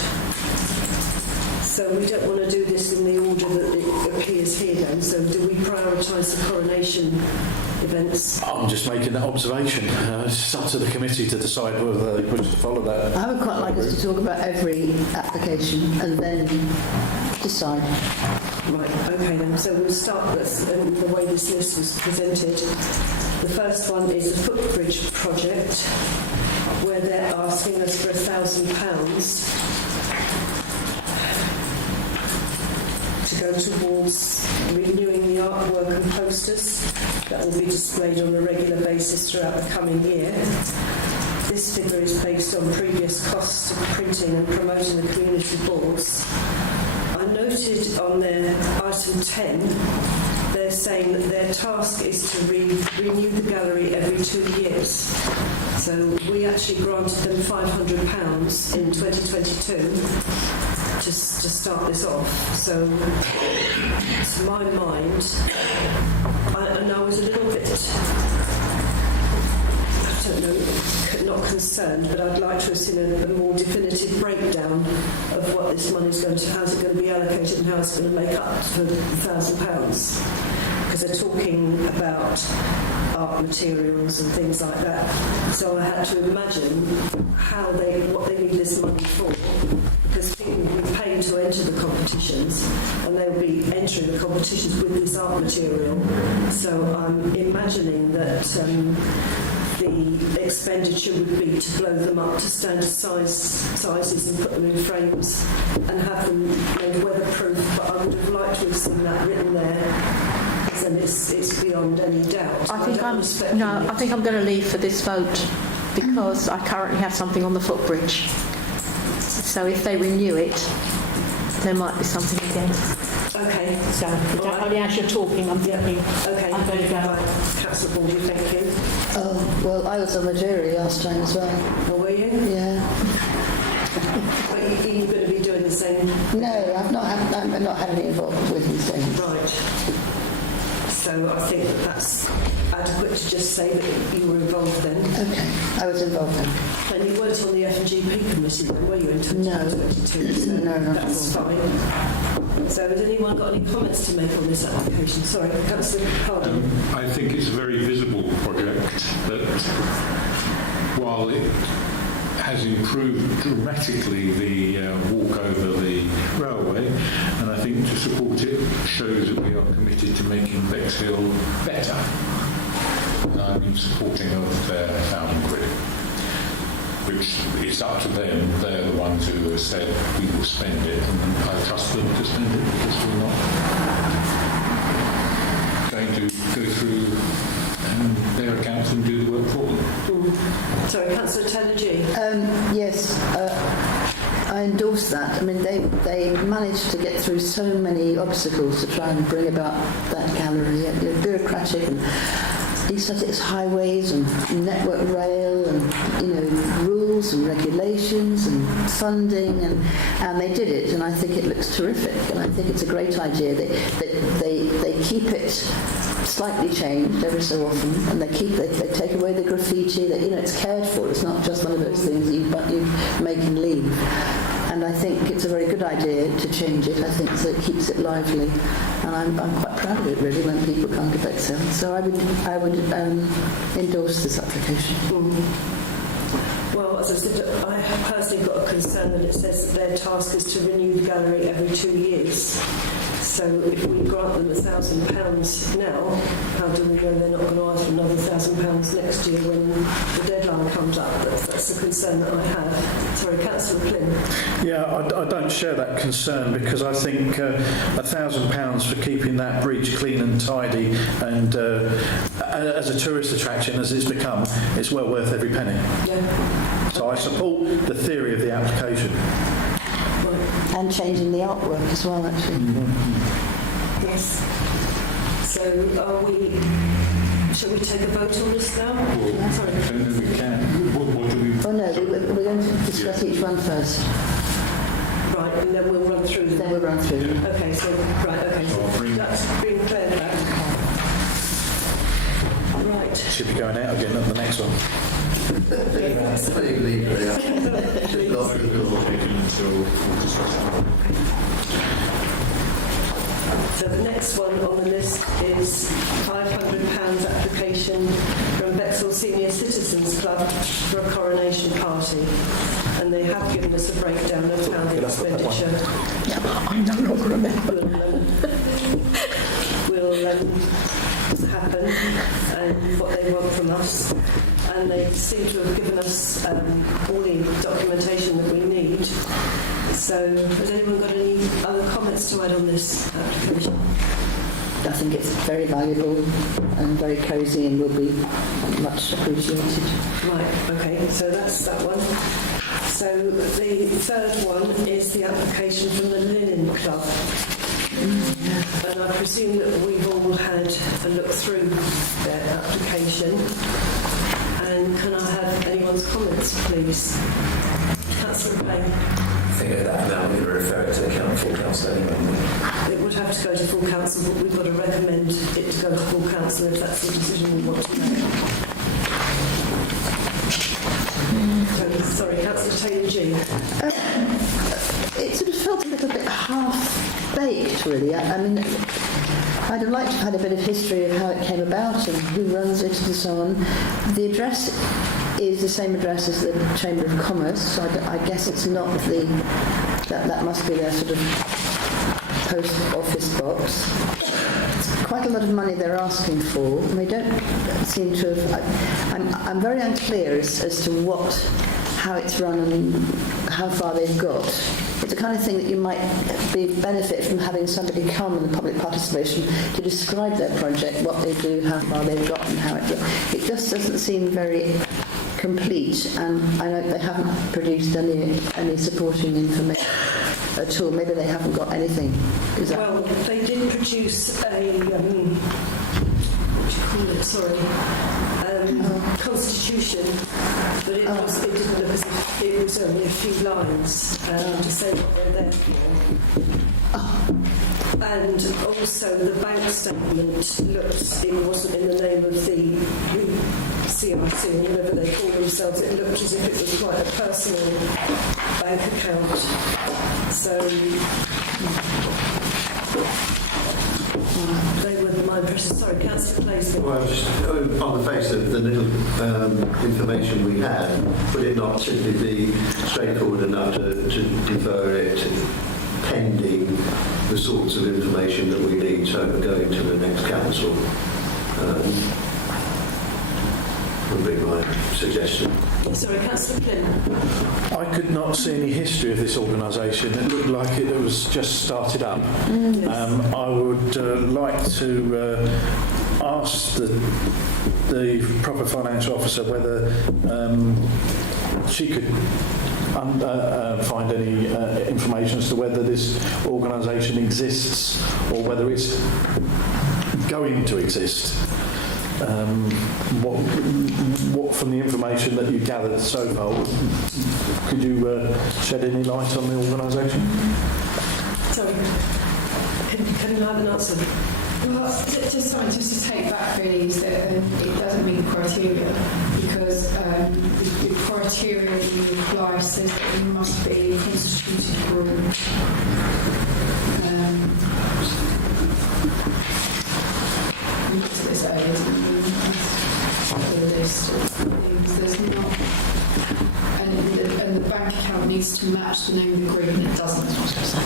So we don't want to do this in the order that it appears here then. So do we prioritise the coronation events? I'm just making that observation. It's up to the committee to decide whether they wish to follow that. I would quite like us to talk about every application and then decide. Right, okay then. So we'll start with the way this list was presented. The first one is the footbridge project, where they're asking us for £1,000 to go towards renewing the artwork and posters that will be displayed on a regular basis throughout the coming year. This figure is based on previous costs of printing and promoting the community boards. I noted on their item 10, they're saying that their task is to renew the gallery every 2 years. So we actually granted them £500 in 2022 to start this off. So to my mind, and I was a little bit, I don't know, not concerned, but I'd like to have seen a more definitive breakdown of what this money is going to, how's it going to be allocated and how it's going to make up for the £1,000. Because they're talking about art materials and things like that. So I had to imagine what they need this money for, because people will be paying to enter the competitions and they'll be entering the competitions with this art material. So I'm imagining that the expenditure would be to blow them up to standard sizes and put them in frames and have them made weatherproof, but I would have liked to have seen that written there. And it's beyond any doubt. I think I'm going to leave for this vote because I currently have something on the footbridge. So if they renew it, there might be something again. Okay. So only as you're talking, I'm thinking. Okay. I'm going to go. Councillor Baldry, thank you. Oh, well, I was on the jury last time as well. Oh, were you? Yeah. But you're going to be doing the same? No, I'm not had any involvement with these things. Right. So I think that's adequate to just say that you were involved then. Okay, I was involved then. And you weren't on the F&GP committee then, were you, in 2022? So No, not that's at all. fine. So has anyone got any comments to make on this application? Sorry, Councillor Harding. I think it's a very visible project that, while it has improved dramatically the walk over the railway, and I think to support it shows that we are committed to making Bexhill better. I'm in supporting of their £1,000, which is up to them. They're the ones who have said we will spend it, and I trust them to spend it because we're not going to go through their Sorry, Councillor Taylor-G. Yes, I endorse that. I mean, they managed to get through so many obstacles to try and bring about that gallery. They're bureaucratic and its highways and network rail and rules and regulations and funding and they did it, and I think it looks terrific, and I think it's a great idea that they keep it slightly changed every so often, and they take away the graffiti. That it's cared for. It's not just one of those things that you make and leave. And I think it's a very good idea to change it. I think so it keeps it lively, and I'm quite proud of it really when people come to Bexhill. So I would endorse this application. Well, as I said, I personally got a concern that it says that their task is to renew the gallery every 2 years. So if we grant them £1,000 now, how do we know they're not going to ask for another £1,000 next year when the deadline comes up? That's the concern that I have. Sorry, Councillor Flynn. Yeah, I don't share that concern, because I think £1,000 for keeping that bridge clean and tidy and as a tourist attraction as it's become, it's well worth every penny. Yeah. So I support the theory of the application. And changing the artwork as well, actually. Yes. So shall we take a vote on this now? Sorry. We can. What do we... Oh no, we're going to discuss each one first. Right, and then we'll run through them. Then we'll run through them. Okay, so that's bring Claire back. Right. Should be going out again at the next one. So the next one on the list is £500 application from Bexhill Senior Citizens Club for a coronation party. And they have given us a breakdown of how the expenditure I no longer remember. will happen and what they want from us. And they seem to have given us all the documentation that we need. So has anyone got any other comments to add on this application? I think it's very valuable and very cosy and will be much appreciated. Right, okay, so that's that one. So the third one is the application from the Linen Club. And I presume that we've all had a look through their application. And can I have anyone's comments, please? Councillor Payne. I think at that amount we refer it to the full council anyway. It would have to go to full council, but we've got to recommend it to go to full council if that's the decision we want to make. Sorry, Councillor Taylor-G. It sort of felt a little bit half-baked, really. I mean, I'd have liked to have had a bit of history of how it came about and who runs it and so on. The address is the same address as the Chamber of Commerce, so I guess it's not that must be their sort of post office box. It's quite a lot of money they're asking for, and they don't seem to have... I'm very unclear as to how it's run and how far they've got. It's the kind of thing that you might benefit from having somebody come in the public participation to describe their project, what they do, how far they've got and how it just doesn't seem very complete, and I know they haven't produced any supporting information at all. Maybe they haven't got anything. Well, they did produce a what do you call it? Sorry, constitution, but it didn't look as if it was only a few lines to say what they're there for. And also the bank statement looked, it wasn't in the name of the CRC or whatever they call themselves, it looked as if it was quite a personal bank account. So they were my impression. Sorry, Councillor Paisley. Well, just on the face of the little information we had, would it not simply be straightforward enough to defer it pending the sorts of information that we need, so going to the next council? Would be my suggestion. Sorry, Councillor Flynn. I could not see any history of this organisation. It looked like it was just started up. Yes. I would like to asked the proper financial officer whether she could find any information as to whether this organisation exists or whether it's going to exist. What from the information that you gathered so far, could you shed any light on the organisation? Sorry, can you have an answer? Well, just to take back really is that it doesn't meet the criteria because the criteria that you apply says that you must be a constituted group. This the list of things. There's not, and the bank account needs to match the name of the group, and it doesn't.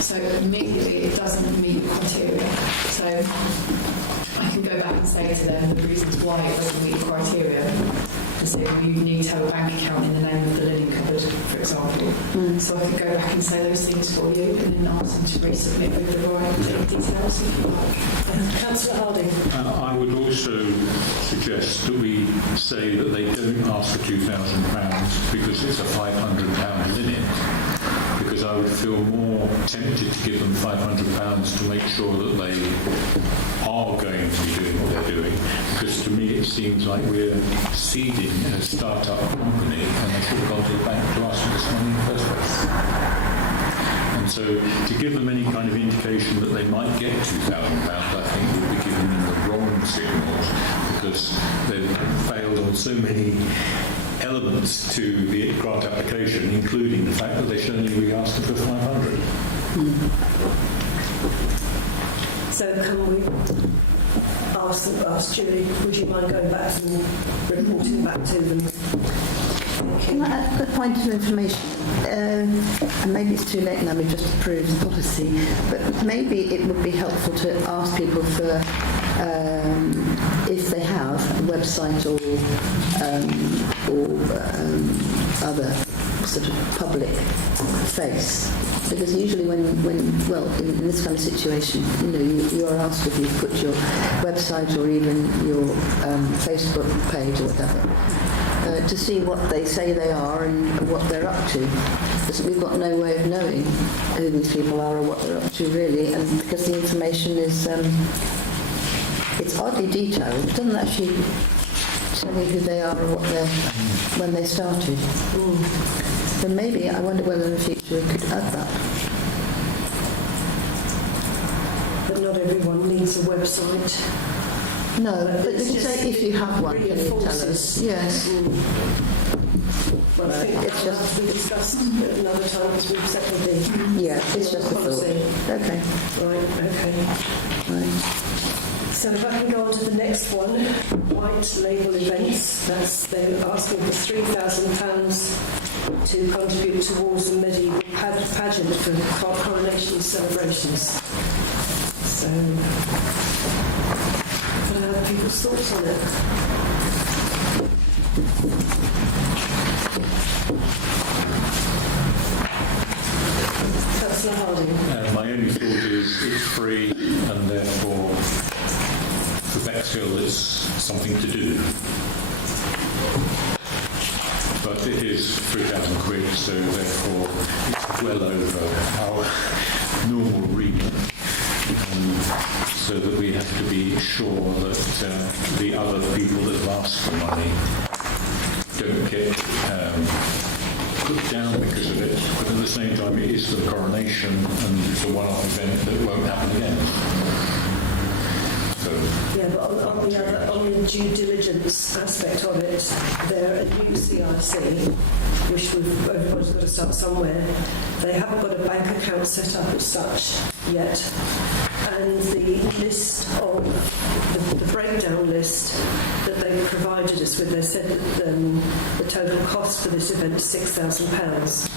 So immediately it doesn't meet the criteria. So I can go back and say to them the reasons why it doesn't meet the criteria. And say, well, you need to have a bank account in the name of the linen cupboard, for example. So I could go back and say those things for you, and then ask them to resubmit with the right details if you like. Councillor Harding. I would also suggest that we say that they don't ask for £2,000 because it's a £500 limit. Because I would feel more tempted to give them £500 to make sure that they are going to be doing what they're doing. Because to me it seems like we're seeding a start-up company and they should have gone to the bank to ask for this money in the first place. And so to give them any kind of indication that they might get £2,000, I think would be giving them the wrong signals because they've failed on so many elements to the grant application, including the fact that they should only be asking for 500. So can we ask Julie, would you mind going back to them, reporting back to them? Can I add a point of information? And maybe it's too late now, we just approved the policy, but maybe it would be helpful to ask people for if they have a website or other sort of public face. Because usually when in this kind of situation, you are asked if you've put your website or even your Facebook page or whatever, to see what they say they are and what they're up to. Because we've got no way of knowing who these people are or what they're up to really, and because the information is it's oddly detailed. It doesn't actually tell you who they are or what they're when they started. But maybe I wonder whether in the future we could add that. But not everyone needs a website. No, but you can say if you have one, can you tell us? Yes. Well, I think it's just we discussed at another time because we've settled the yeah, it's just a policy. thought. Okay. Right. Okay. Right. So if I can go on to the next one, white label events. They're asking for £3,000 to contribute towards a medieval pageant for coronation celebrations. So, can I have people's thoughts on it? Councillor Harding. My only thought is it's free and therefore for Bexhill it's something to do. But it is £3,000, so therefore it's well over our normal remit. So that we have to be sure that the other people that have asked for money don't get put down because of it, but at the same time it is the coronation and it's a one-off event that won't happen again. So, yeah, but on the due diligence aspect of it, they're a new CIC, which everybody's got to start somewhere. They haven't got a bank account set up as such yet. And the list of the breakdown list that they provided us with, they said that the total cost for this event is £6,000,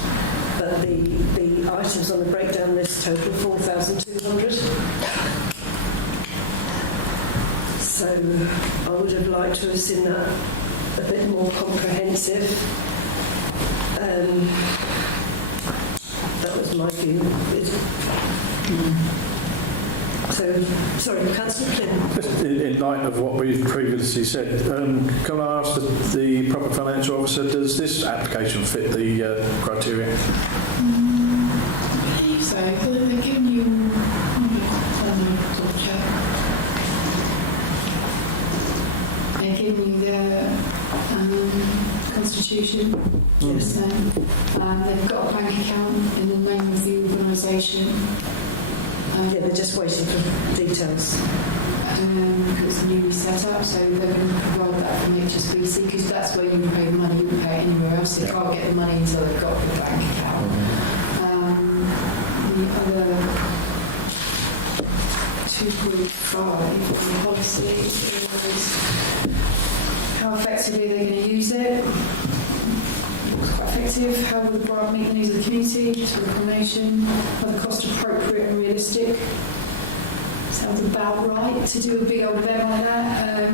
but the items on the breakdown list total £4,200. So I would have liked to have seen that a bit more comprehensive. That was my view. So, sorry, Councillor Flynn. Just in light of what we've previously said, can I ask the proper financial officer, does this application fit the criteria? So they're giving you, they're giving you the constitution. Yes. They've got a bank account in the name of the organisation. Yeah, they're just waiting for details. It's newly set up, so they're going to provide that from HSBC because that's where you pay the money. You can pay it anywhere else. They can't get the money until they've got the bank account. The other 2.5 on the policy is how effectively they're going to use it. It's quite effective. How will the borough meet the needs of the community? To reclamation. Are the costs appropriate and realistic? Sounds about right to do a big old event like that.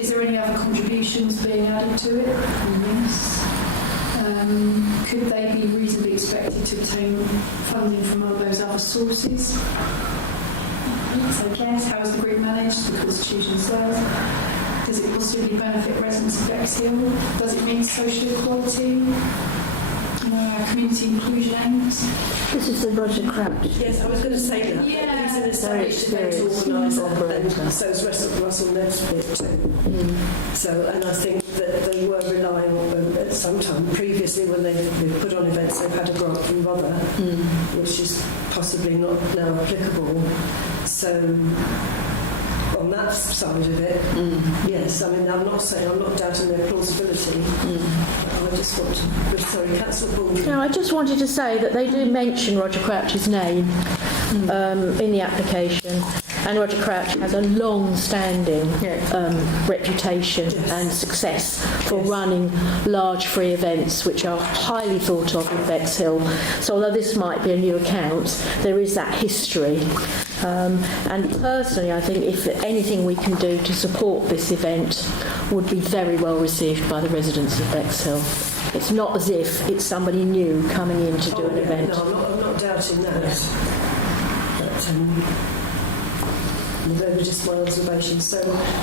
Is there any other contributions being added to it? Yes. Could they be reasonably expected to obtain funding from one of those other sources? So yes. How is the group managed? The constitution says. Does it possibly benefit residents of Bexhill? Does it meet social equality? Community inclusion aims? This is the Roger Crouch. Yes, I was going to say that. Yeah. He's an established event organiser, and so is Russell Nesbitt too. So, and I think that they were relying on, at some time previously when they've put on events, they've had a grant from Rother, which is possibly not now applicable. So, on that side of it, yes, I mean, I'm not doubting their plausibility. I just want to, sorry, Councillor Baldwin. No, I just wanted to say that they do mention Roger Crouch's name in the application, and Roger Crouch has a long-standing reputation and success for running large free events which are highly thought of in Bexhill. So although this might be a new account, there is that history. And personally, I think if anything we can do to support this event would be very well received by the residents of Bexhill. It's not as if it's somebody new coming in to do an event. No, I'm not doubting that. But those were just my observations. So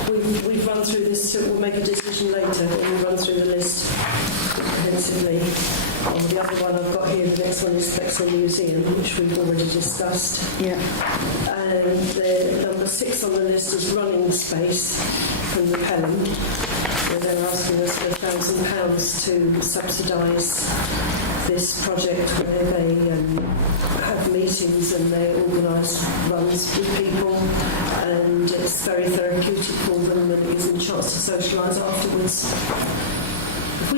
we've run through this, so we'll make a decision later when we run through the list comprehensively. The other one I've got here, the next one is Bexhill Museum, which we've already discussed. Yeah. And the number 6 on the list is running space from the Pelham, where they're asking us for £1,000 to subsidise this project where they have meetings and they organise runs with people, and it's very therapeutic for them and it gives them a chance to socialise afterwards. Have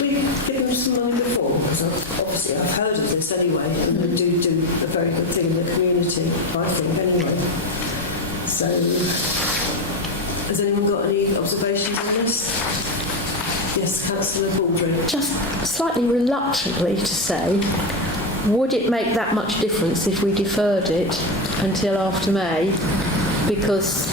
we given them some money before? Because obviously I've heard of this anyway, and they do a very good thing in the community, I think, anyway. So, has anyone got any observations on this? Yes, Councillor Baldry. Just slightly reluctantly to say, would it make that much difference if we deferred it until after May? Because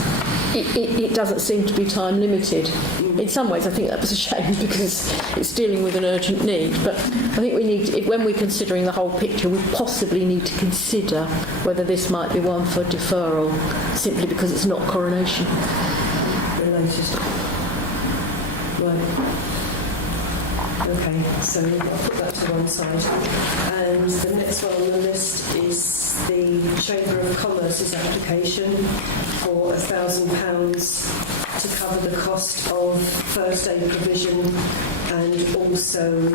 it doesn't seem to be time limited. In some ways, I think that was a shame because it's dealing with an urgent need. But I think we need, when we're considering the whole picture, we possibly need to consider whether this might be one for deferral, simply because it's not coronation. Related. Right. Okay, so I'll put that to one side. And the next one on the list is the Chamber of Commerce's application for £1,000 to cover the cost of first aid provision and also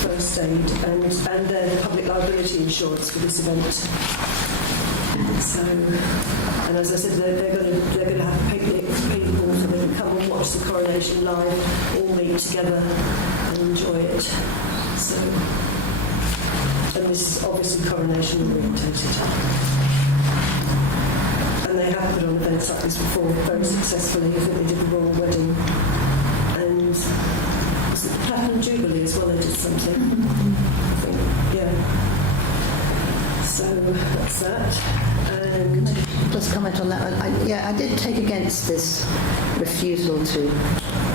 first aid and their public liability insurance for this event. So, and as I said, they're going to have picnic for people so they can come and watch the coronation live, all meet together and enjoy it. So, and this is obviously coronation orientated. And they have put on events like this before very successfully. I think they did the Royal Wedding and was it the Platinum Jubilee as well? They did something. I think, yeah. So that's that. And Just comment on that one. I did take against this refusal to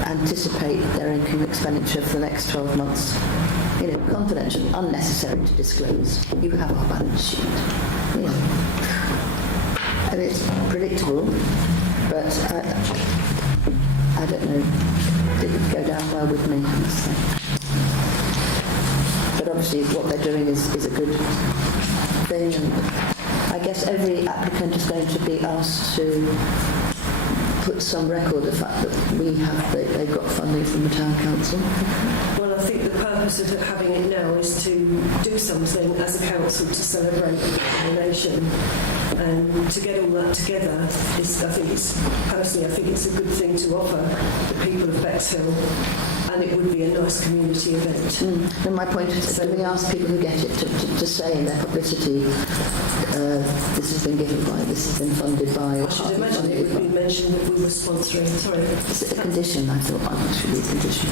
anticipate their income expenditure for the next 12 months. confidential, unnecessary to disclose. You have our balance sheet. And it's predictable, but I don't know, didn't go down well with me, I must say. But obviously what they're doing is a good thing, and I guess every applicant is going to be asked to put some record of the fact that they've got funding from the town council. Well, I think the purpose of having it now is to do something as a council to celebrate the nomination, and to get all that together is, I think it's a good thing to offer the people of Bexhill, and it would be a nice community event. And my point is that we ask people who get it to say in their publicity, this has been given by, this has been funded by. I should imagine it would be mentioned that we were sponsoring. Sorry. Is it a condition? I thought that should be a condition.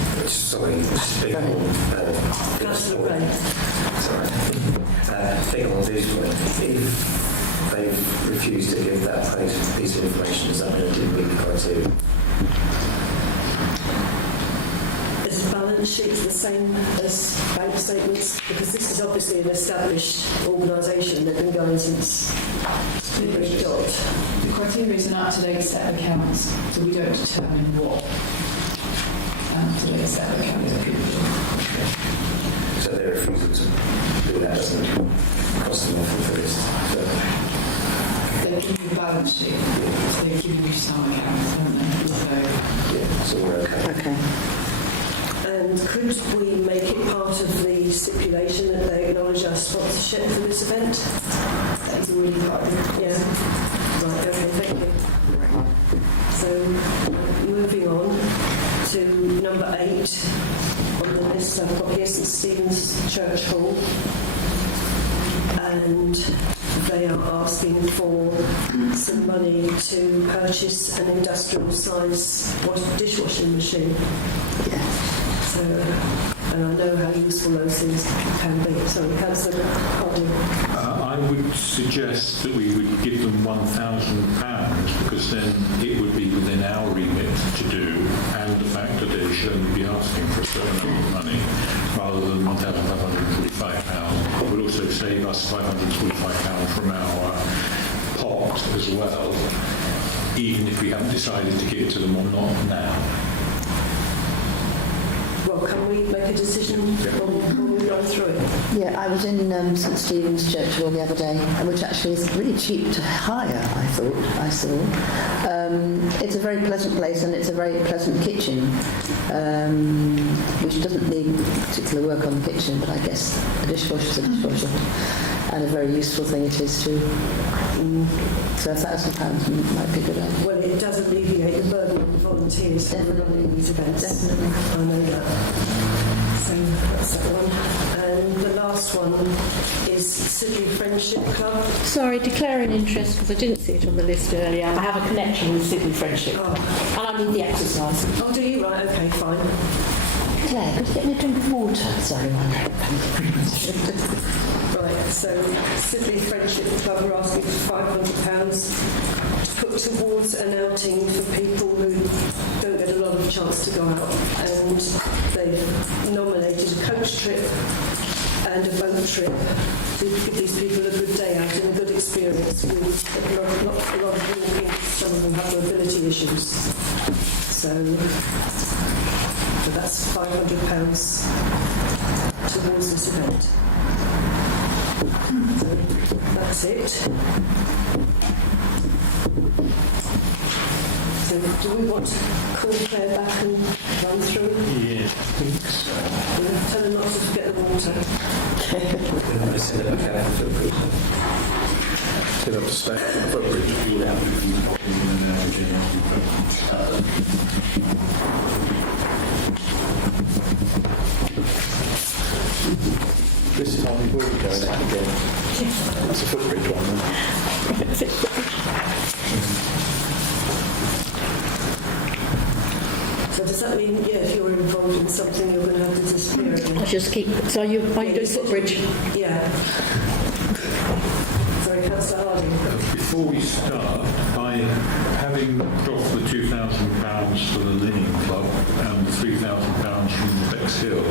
Councillor Ray. Sorry. Thing on this one, if they've refused to give that piece of information, is that going to meet the criteria? Is the balance sheet the same as bank statements? Because this is obviously an established organisation that has been going since the dot. The criteria is an up-to-date set of accounts, so we don't determine what up-to-date set of accounts are. So their refusal to do that doesn't cost them nothing for this. They're giving you a balance sheet, so they're giving you some accounts, aren't they? So we're okay. Okay. And could we make it part of the stipulation that they acknowledge our sponsorship for this event? That is already part of it. Yeah. Right, okay, thank you. So, moving on to number 8 on the list, I've got here St Stephen's Church Hall, and they are asking for some money to purchase an industrial size dishwashing machine. Yeah. So, and I know how useful those things can be. Sorry, Councillor Harding. I would suggest that we would give them £1,000, because then it would be within our remit to do, and the fact that they should only be asking for a certain amount of money rather than £1,545. It would also save us £545 from our pot as well, even if we haven't decided to give it to them or not now. Well, can we make a decision when we run through it? Yeah, I was in St Stephen's Church Hall the other day, which actually is really cheap to hire, I saw. It's a very pleasant place, and it's a very pleasant kitchen, which doesn't need particular work on the kitchen, but I guess a dishwasher's a dishwasher, and a very useful thing it is too. So £1,000 might be a good idea. Well, it does alleviate the burden on the volunteers for running these events. Definitely. I know that. So that's that one. And the last one is Sidley Friendship Club. Sorry, declaring interest, because I didn't see it on the list earlier. I have a connection with Sidley Friendship. Oh. And I need the exercise. Oh, do you? Right, okay, fine. Claire, could you get me a drink of water? Sorry, Right, so Sidley Friendship Club are asking for £500 to put towards an outing for people who don't get a lot of chance to go out, and they've nominated a coach trip and a boat trip to give these people a good day out and a good experience with a lot of walking. Some of them have mobility issues. So that's £500 towards this event. So that's it. So do we want to call Claire back and run through? Yeah, I think so. We'll tell her not to forget the water. Set up to stay on the footbridge. This time we will be going out again. That's a footbridge one, then. So does that mean, if you're involved in something, you're going to have to disappear again? I just keep. So are you doing footbridge? Yeah. So Sorry, Councillor Harding. Before we start, by having dropped the £2,000 for the Linen Club and the £3,000 from Bexhill,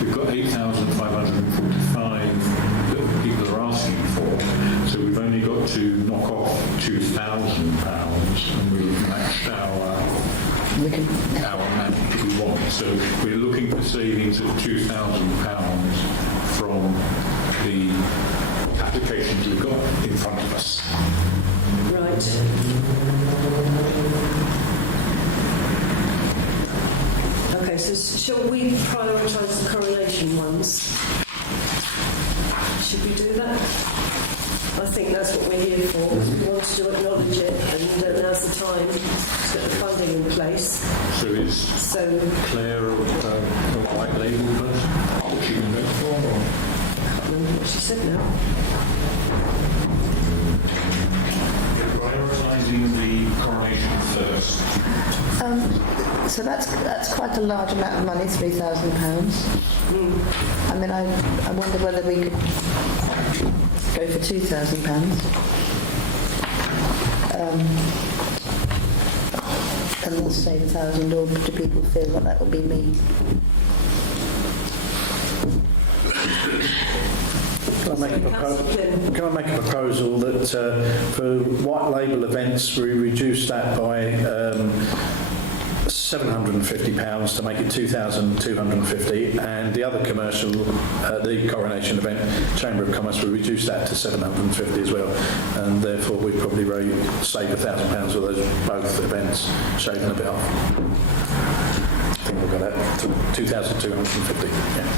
we've got 8,545 that people are asking for. So we've only got to knock off £2,000 and we've matched our amount that we want. So we're looking for savings of £2,000 from the applications we've got in front of us. Right. Okay, so shall we prioritise the coronation ones? Should we do that? I think that's what we're here for. We want to acknowledge it, and now's the time to get the funding in place. So is Claire a white label person? What she can go for? Or? I can't remember what she said now. Prioritising the coronation first. So that's quite a large amount of money, £3,000. I mean, I wonder whether we could go for £2,000. And we'll save 1,000, or do people feel that that would be me? Can I make a proposal that for white label events we reduce that by £750 to make it £2,250, and the other commercial, the coronation event, Chamber of Commerce, we reduce that to £750 as well, and therefore we'd probably save £1,000 for those both events, shaving a bit off. I think we'll go that to 2,250. Yeah.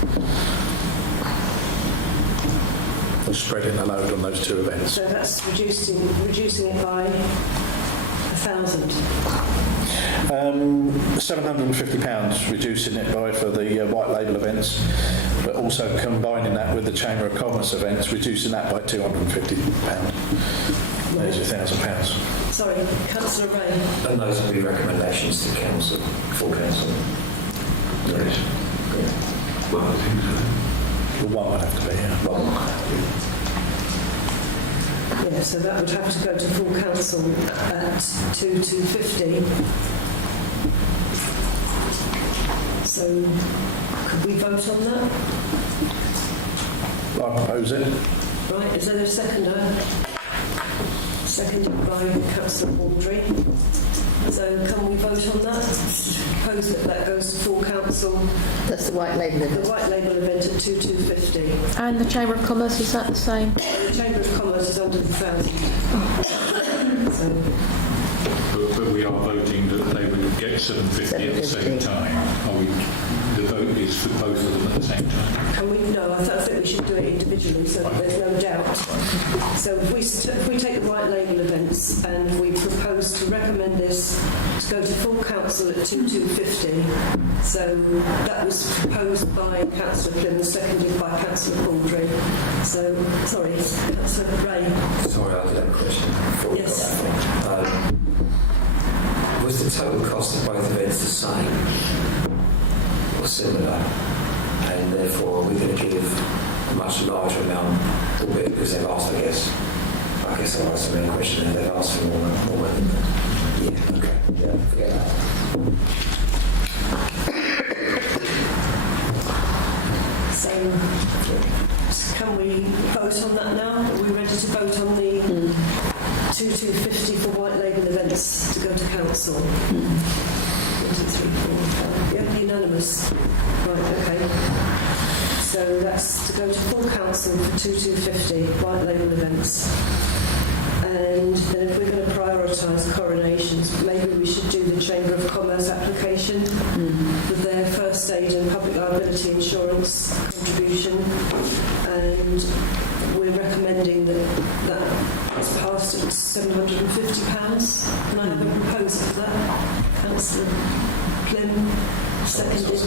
Spreading the load on those two events. So that's reducing it by 1,000. £750 reducing it by for the white label events, but also combining that with the Chamber of Commerce events, reducing that by £250. There's £1,000. Sorry, Councillor Ray. And those will be recommendations to council, full council. Yes. Well, I think so. Well, one would have to be, yeah. Yeah, so that would have to go to full council at 2,250. So, could we vote on that? I propose it. Right, is there a seconder? Seconded by Councillor Baldry. So can we vote on that? Propose that goes to full council. That's the white label event. The white label event at 2,250. And the Chamber of Commerce, is that the same? The Chamber of Commerce is under the 1,000. So, But we are voting that they would get 750 at the same time. Are we? The vote is for both of them at the same time. can we? No, I think we should do it individually so that there's no doubt. So if we take the white label events and we propose to recommend this to go to full council at 2,250. So that was proposed by Councillor Plym, seconded by Councillor Baldry. So, sorry, Councillor Ray. Sorry, I did have a question. Yes. Was the total cost of both events the same or similar? And therefore, are we going to give a much larger amount, albeit because they've asked, I guess I'll ask them a question and they've asked for more money. Yeah, okay. Yeah, forget that. So, can we vote on that now? Are we ready to vote on the 2,250 for white label events to go to council? 1, 2, 3, 4, 5. Yep, unanimous. Right, okay. So that's to go to full council for 2,250 white label events. And then if we're going to prioritise coronations, maybe we should do the Chamber of Commerce application with their first aid and public liability insurance contribution. And we're recommending that is passed at £750. Can I have a proposal for that? Councillor Plym, seconded.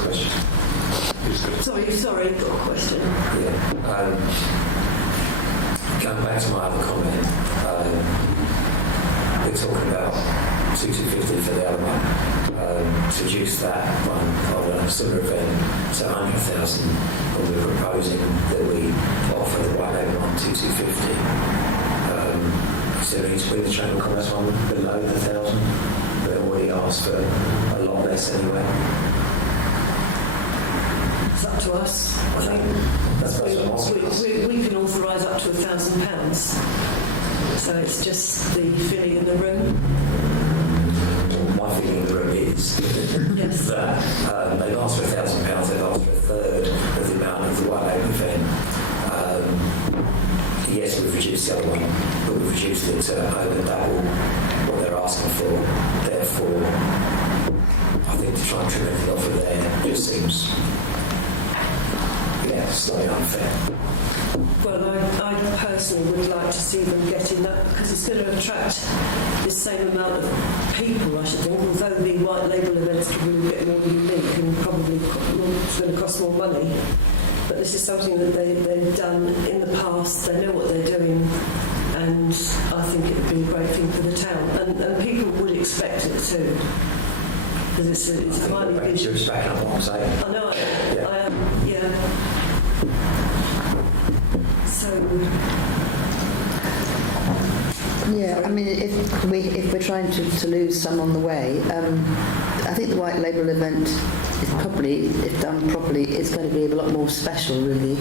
Sorry, got a question. Yeah. Going back to my other comment, we're talking about 2,250 for the other one. To reduce that one on a similar event to 100,000, and we're proposing that we offer the white label on 2,250. considering to bring the Chamber of Commerce one below the 1,000. They already asked for a lot less anyway. It's up to us. I think That's what I'm asking. we can authorise up to £1,000. So it's just the filling in the room. My feeling in the room is Yes. that they've asked for £1,000, they've asked for a third of the amount of the white label event. Yes, we've reduced the other one, but we've reduced it to over double what they're asking for. Therefore, I think to try and trim everything off of there just seems, slightly unfair. Well, I personally would like to see them getting that because it's going to attract the same amount of people, I should think, although the white label events could be a bit more unique and probably it's going to cost more money. But this is something that they've done in the past, they know what they're doing, and I think it would be a great thing for the town. And people would expect it too. Because it's highly visual. Just back up what I'm saying. I know, Yeah. I am, yeah. So, Yeah, I mean, if we're trying to lose some on the way, I think the white label event is probably, if done properly, is going to be a lot more special, really,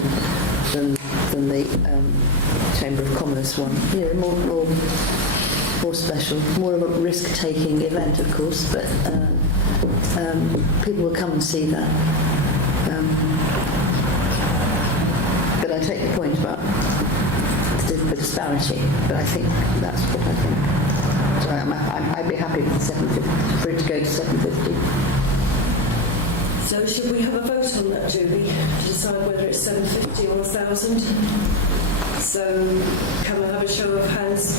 than the Chamber of Commerce one. You know, more special, more of a risk-taking event, of course, but people will come and see that. But I take the point about the disparity, but I think that's what I think. So I'd be happy with 750, for it to go to 750. so should we have a vote on that, Julie, to decide whether it's 750 or 1,000? So can we have a show of hands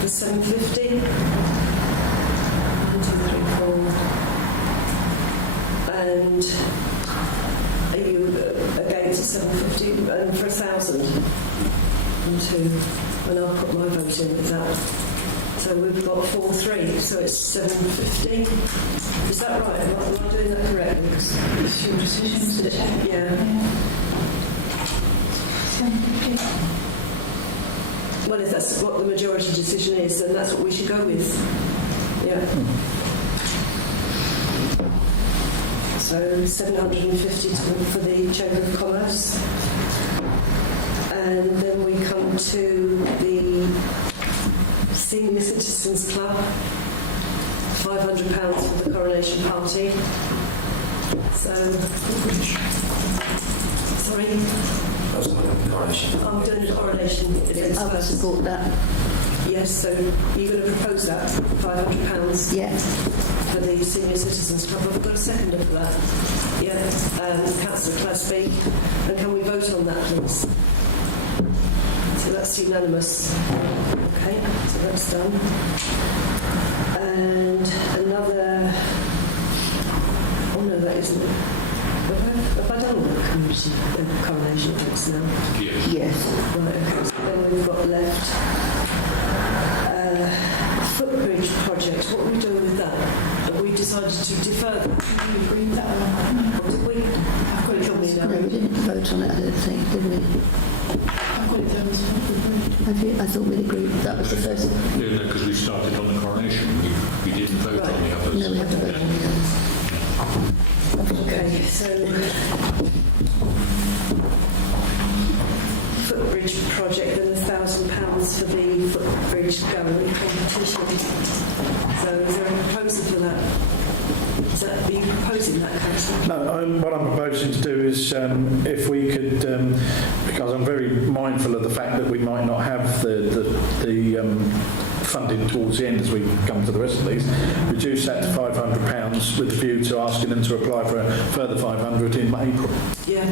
for 750? 1, 2, 3, 4. And are you against 750 and for 1,000? 1, 2. And I'll put my vote in with that. So we've got 4-3, so it's 750. Is that right? Am I doing that correctly? It's your decision to check. Yeah. 750. Well, if that's what the majority decision is, then that's what we should go with. Yeah. So 750 for the Chamber of Commerce. And then we come to the Senior Citizens Club, £500 for the coronation party. So, sorry? That's not a coronation. I'm doing the coronation events I would first. support that. Yes, so you're going to propose that, £500 Yeah. for the Senior Citizens Club. I've got a seconder for that. Yeah, Councillor Clasby. And can we vote on that, please? So that's unanimous. Okay, so that's done. And another... Oh no, that isn't... Have I done the coronation events now? Yes. Yes. Right, okay, so then we've got left footbridge project. What are we doing with that? Have we decided to defer that? Did we agree that one? Or did we? I've got it down as No, we didn't vote on it, I don't think, did we? I've got it down as one. Have you? I thought we'd agreed that was the first. Yeah, no, because we started on the coronation. We didn't vote on the others. No, we haven't voted on the others. Okay, so footbridge project and £1,000 for the footbridge going competition. So is there a proposal for that? Are you proposing that, Councillor? No, what I'm proposing to do is if we could, because I'm very mindful of the fact that we might not have the funding towards the end as we come to the rest of these, reduce that to £500 with the view to asking them to apply for a further 500 in April. Yeah,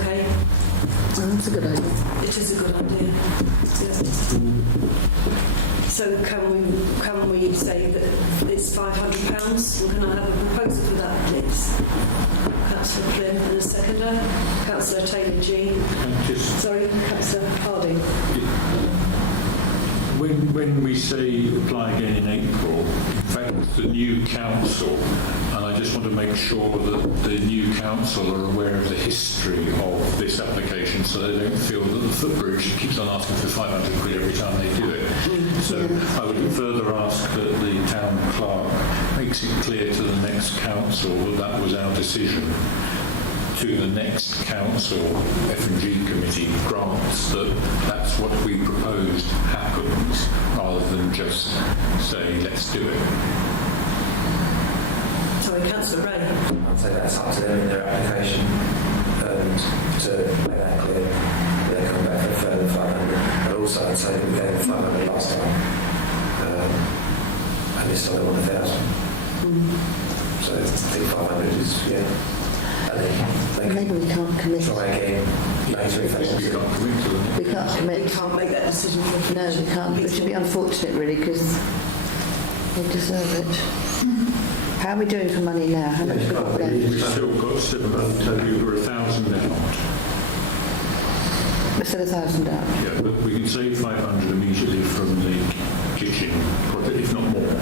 okay. Oh, that's a good idea. It is a good idea. Yeah. So can we say that it's £500? And can I have a proposal for that, please? Councillor Flynn and a seconder. Councillor Taylor G. Sorry, Councillor Harding. When we say apply again in April, in fact, the new council, and I just want to make sure that the new council are aware of the history of this application, so they don't feel that the footbridge keeps on asking for 500 quid every time they do it. So I would further ask that the town clerk makes it clear to the next council that that was our decision. To the next council, F&G committee grants that that's what we proposed happens, rather than just say, let's do it. Sorry, Councillor Ray. I'd say that's up to them in their application, and to make that clear, they come back for a further 500. But also I'd say we gave 500 last time, and this time they want 1,000. So I think 500 is, yeah. And then they Maybe we can't commit. try again later if they want We to. can't commit to them. We can't We commit. can't make that decision. No, we can't. Which would be unfortunate, really, because they deserve it. How are we doing for money now? How much have we got left? We've still got 700, we were 1,000 out. We're still 1,000 out. Yeah, but we can save 500 immediately from the kitchen project, if not more.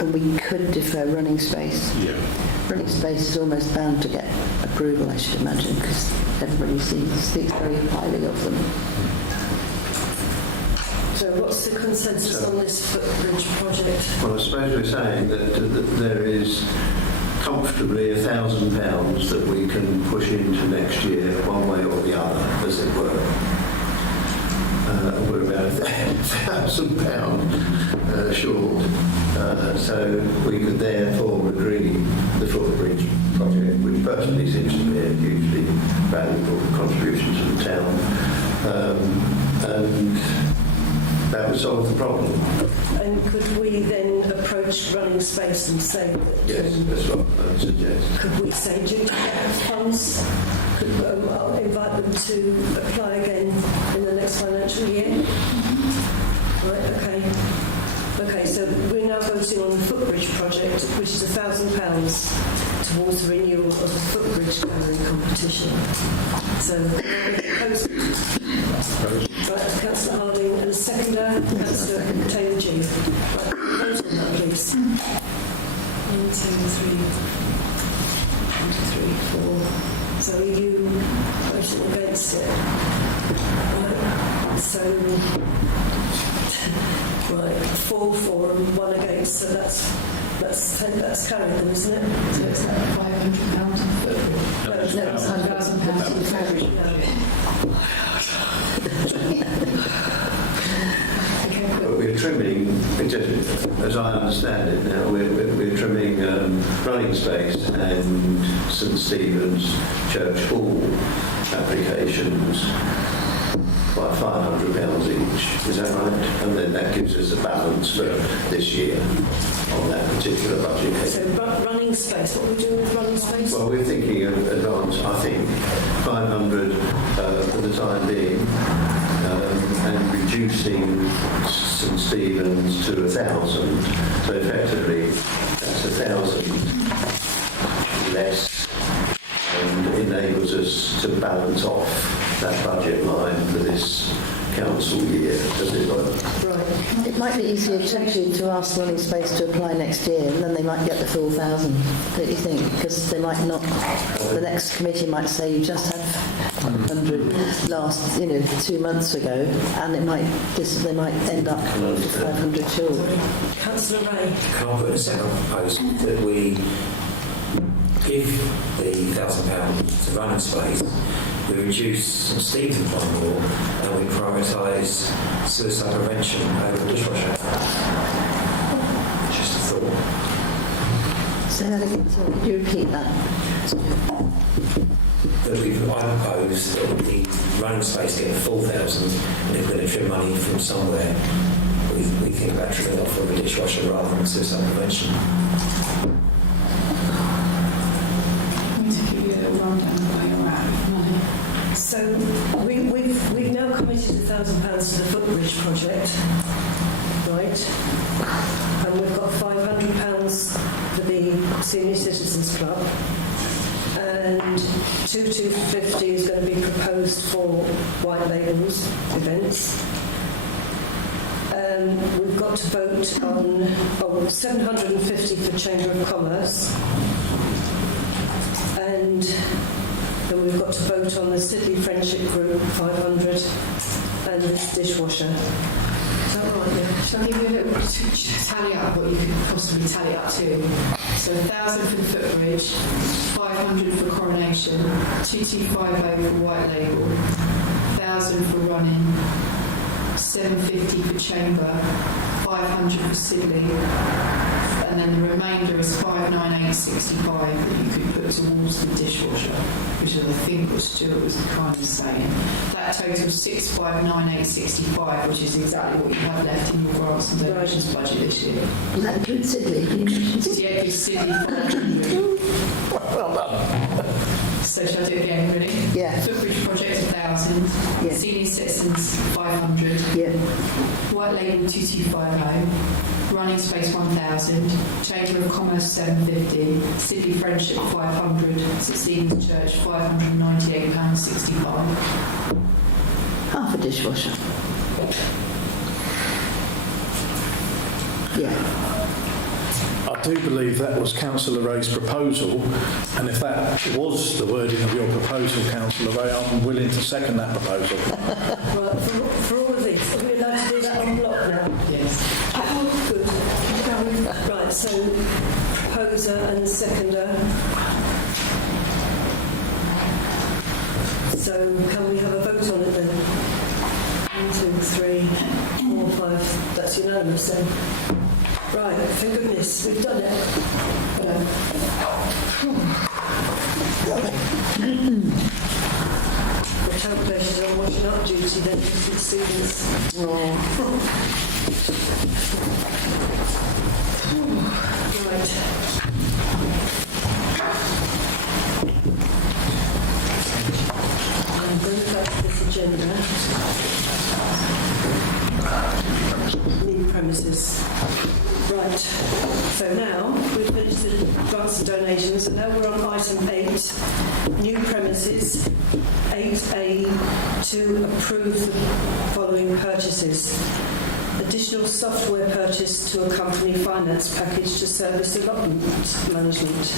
And we could defer running space. Yeah. Running space is almost bound to get approval, I should imagine, because everybody speaks very highly of them. So what's the consensus on this footbridge project? Well, I suppose we're saying that there is comfortably £1,000 that we can push into next year, one way or the other, as it were. We're about £1,000 short. So we could therefore agree the footbridge project, which personally seems to be a hugely valuable contribution to the town. And that would solve the problem. And could we then approach running space and say that... Yes, that's what I'd suggest. Could we say, due to funds, I'll invite them to apply again in the next financial year? Right, okay. Okay, so we're now voting on the footbridge project, which is £1,000 towards the renewal of the footbridge carrying competition. So, right, Councillor Harding, and a seconder, Councillor Taylor G. Right, vote on that, please. 1, 2, 3, 4. So are you voting against it? Right, so... Right, 4 for and 1 against, so that's carried then, isn't it? So it's like £500 footbridge. No, it's £1,000 But we're trimming, as I understand it now, we're trimming running space and St Stephen's Church Hall applications by £500 each. Is that right? And then that gives us a balance for this year on that particular budget. So running space, what are we doing with running space? Well, we're thinking of advance, I think, 500 for the time being, and reducing St Stephen's to 1,000. So effectively, that's 1,000 less, and enables us to balance off that budget line for this council year, as it were. Right. It might be easier potentially to ask running space to apply next year, and then they might get the full 1,000, don't you think? Because they might not, the next committee might say you just had 100 last, 2 months ago, and they might end up with 500 short. Councillor Ray. Can I put a second proposal that we give the £1,000 to running space, we reduce St Stephen's one more, and we prioritise suicide prevention over the dishwasher? Just a thought. Say that again, sorry, could you repeat that? That I propose that the running space get the full 1,000, and if we're going to trim money from somewhere, we think about trimming off from the dishwasher rather than suicide prevention. So we've now committed £1,000 to the footbridge project, right? And we've got £500 for the Senior Citizens Club, and 250 is going to be proposed for white labels events. We've got to vote on 750 for Chamber of Commerce, and then we've got to vote on the Sidley Friendship Group 500 and this dishwasher. Is that right? Yeah. Shall I give you a little tally up what you could possibly tally up to? So 1,000 for the footbridge, 500 for Coronation, 2250 for White Label, 1,000 for running, 750 for Chamber, 500 for Sidley, and then the remainder is 59865 that you could put towards the dishwasher, which is I think what Stuart was kind of saying. That totals 659,865, which is exactly what you have left in your grants and donations budget this year. Does that include Sidley? Yeah, it's Sidley 400. Well done. So shall I do it again, ready? Yeah. Footbridge project 1,000, Yeah. senior citizens 500, Yeah. White Label 2250, running space 1,000, Chamber of Commerce 750, Sidley Friendship 500, St Stephen's Church £598.65. Half a dishwasher. Yeah. I do believe that was Councillor Ray's proposal, and if that was the wording of your proposal, Councillor Ray, I'm willing to second that proposal. Right, for all of this, are we allowed to do that on block now? Yes. Oh, good. Right, so proposer and seconder. So can we have a vote on it then? 1, 2, 3, 4, 5. That's unanimous then. Right, thank goodness, we've done it. The calculations are washing up duty then for the students. Right. I'm going to go to this agenda. New premises. Right, so now we've finished the grants and donations, and now we're on item 8, new premises, 8A, to approve the following purchases. Additional software purchase to accompany finance package to service allotment management.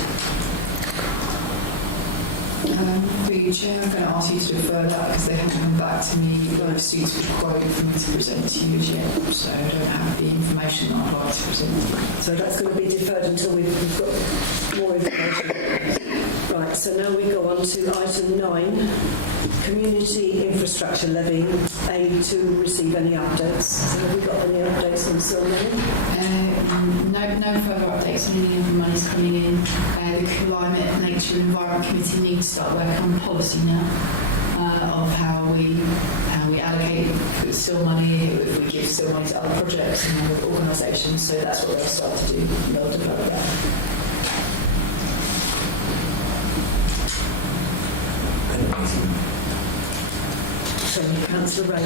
Through you, Chair, I'm going to ask you to refer that because they haven't come back to me with a suitable quote for me to present to you as yet, so I don't have the information that I'd like to present. So that's going to be deferred until we've got more information. Right, so now we go on to item 9, community infrastructure levy, A, to receive any updates. So have we got any updates on still No further updates on any of the monies coming in. The Climate, Nature and Environment Committee need to start working on policy now of how we allocate still money, if we give still money to other projects and other organisations. So that's what they'll start to do. They'll develop that. Sorry, Councillor Ray.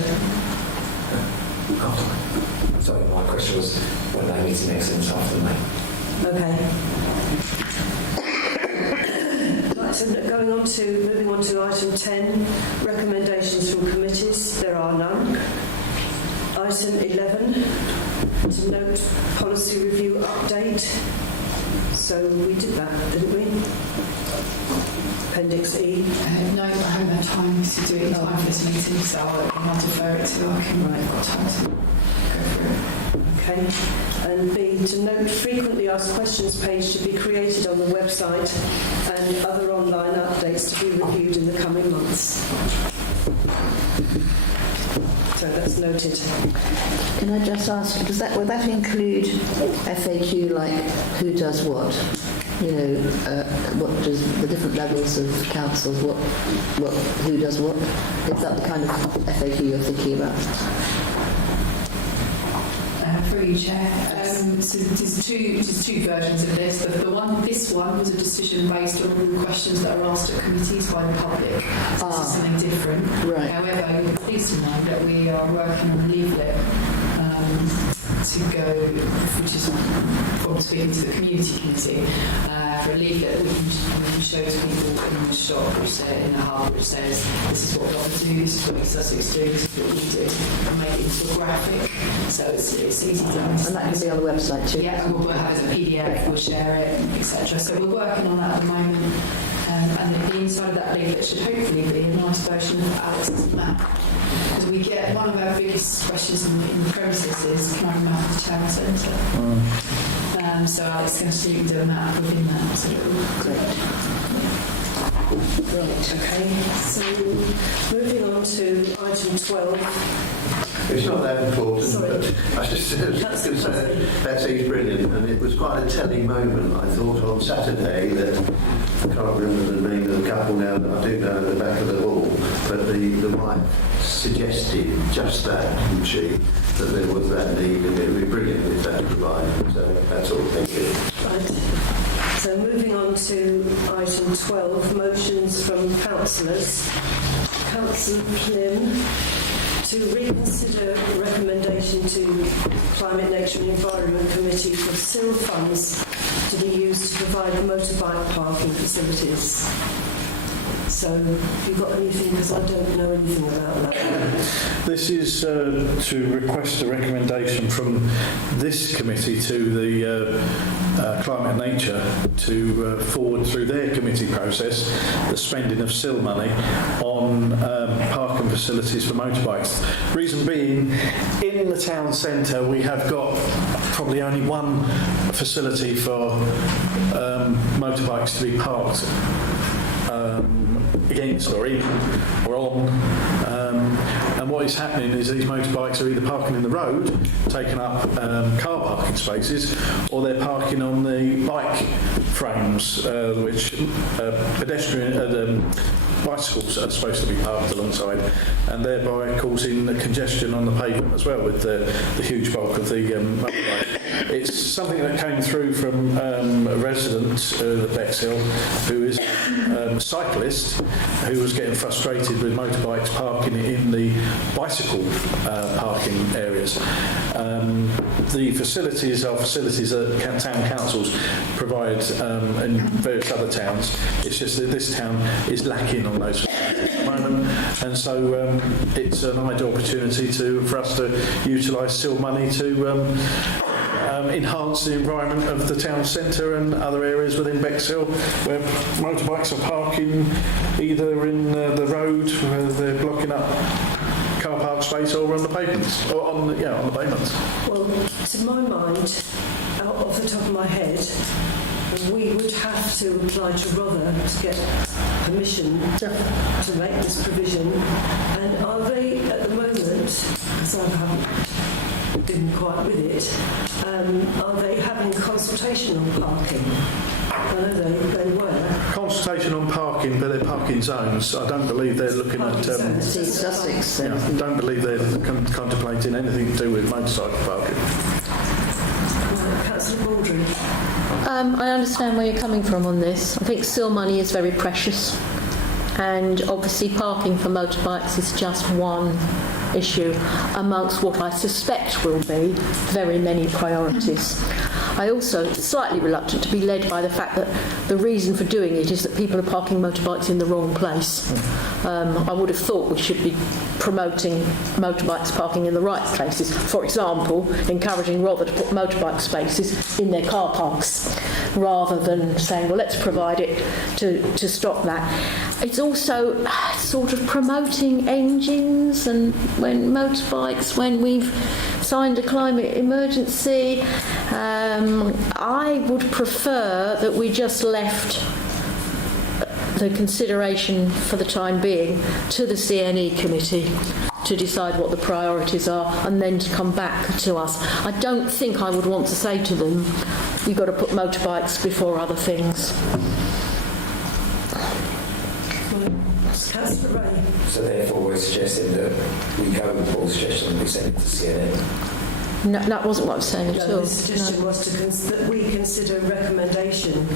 Sorry, my question was when they meet next in after May. Okay. Right, so moving on to item 10, recommendations from committees. There are none. Item 11, to note policy review update. So we did that, didn't we? Appendix E. No, I haven't had time to do it in time for this meeting, so I'll defer it till I can got time to go through it. Okay. And B, to note frequently asked questions page to be created on the website and other online updates to be reviewed in the coming months. So that's noted. Can I just ask, will that include FAQ, like who does what? You know, what does the different levels of councils, who does what? Is that the kind of FAQ you're thinking about? Through you, Chair. So there's two versions of this. This one was a decision based on all the questions that are asked at committees by the public. So this is something different. Right. However, you're pleased to know that we are working on a leaflet to go, which is from speaking to the community committee, for a leaflet that we can show to people in the shop, in the hub, which says this is what we do, this is what East Sussex do, this is what we do, and make it into a graphic, so it's easy to understand. And that can be on the website too. Yeah, and we'll have it as a PDF, we'll share it, etc. So we're working on that at the moment, and the inside of that leaflet should hopefully be a nice version of Alex's map. Because we get one of our biggest questions in the premises is, can I map the town centre? So Alex can see do a map within that. So Great. Right, okay. So moving on to item 12. It's not that important, Sorry. but I just going to say Betsy's brilliant, and it was quite a telling moment, I thought, on Saturday, that I can't remember the name of the couple now, that I do know at the back of the hall, but the wife suggested just that, didn't she, that there was that need, and it would be brilliant if that provided. So that's all, thank you. Right. So moving on to item 12, motions from councillors. Councillor Plim to reconsider recommendation to Climate, Nature and Environment Committee for SIL funds to be used to provide motorbike parking facilities. So, have you got anything? Because I don't know anything about that. This is to request a recommendation from this committee to the Climate and Nature to forward through their committee process the spending of SIL money on parking facilities for motorbikes. Reason being, in the town centre we have got probably only one facility for motorbikes to be parked against or in or on, and what is happening is these motorbikes are either parking in the road, taking up car parking spaces, or they're parking on the bike frames, which bicycles are supposed to be parked alongside, and thereby causing congestion on the pavement as well with the huge bulk of the motorbike. It's something that came through from a resident at Bexhill who is a cyclist who was getting frustrated with motorbikes parking in the bicycle parking areas. The facilities are facilities that town councils provide in various other towns. It's just that this town is lacking on those facilities at the moment, and so it's an ideal opportunity for us to utilise SIL money to enhance the environment of the town centre and other areas within Bexhill where motorbikes are parking either in the road where they're blocking up car park space or on the pavements, or on the pavements. Well, to my mind, out of the top of my head, we would have to apply to Rother to get permission to make this provision. And are they, at the moment, because I haven't been quite with it, are they having consultation on parking? I know they were. Consultation on parking, but they're parking zones. I don't believe they're looking at... East Sussex. I don't believe they're contemplating anything to do with motorcycle parking. Councillor Baldry. I understand where you're coming from on this. I think SIL money is very precious, and obviously parking for motorbikes is just one issue amongst what I suspect will be very many priorities. I also slightly reluctant to be led by the fact that the reason for doing it is that people are parking motorbikes in the wrong place. I would have thought we should be promoting motorbikes parking in the right places. For example, encouraging Rother to put motorbike spaces in their car parks rather than saying, well, let's provide it to stop that. It's also sort of promoting engines and when motorbikes, when we've signed a climate emergency. I would prefer that we just left the consideration for the time being to the CNE committee to decide what the priorities are and then to come back to us. I don't think I would want to say to them, you've got to put motorbikes before other things. Councillor Ray. So therefore we're suggesting that we go with Paul's suggestion and we send it to CNN. No, that wasn't what I was saying at all. The suggestion was that we consider a recommendation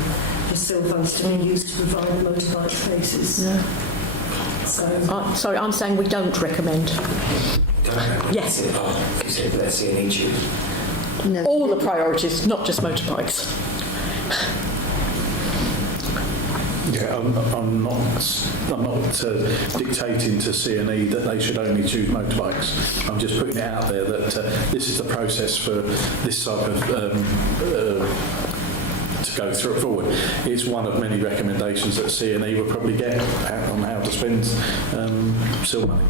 for SIL funds to be used to provide motorbike spaces. No. So, Sorry, I'm saying we don't recommend. Yes. You said let CNN choose. No. All the priorities, not just motorbikes. I'm not dictating to C&E that they should only choose motorbikes. I'm just putting it out there that this is the process for this type of to go through forward. It's one of many recommendations that C&E will probably get on how to spend SIL money.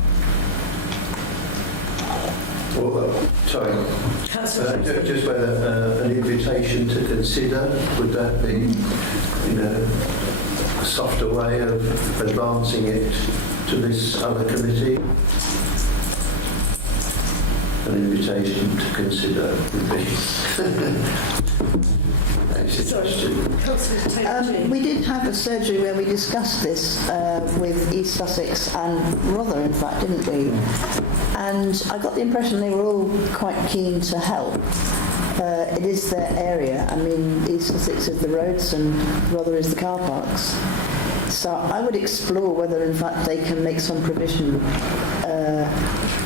Well, sorry. Just whether an invitation to consider, would that be, a softer way of advancing it to this other committee? An invitation to consider would be. We did have a surgery where we discussed this with East Sussex and Rother, in fact, didn't we? And I got the impression they were all quite keen to help. It is their area. I mean, East Sussex is the roads and Rother is the car parks. So I would explore whether, in fact, they can make some provision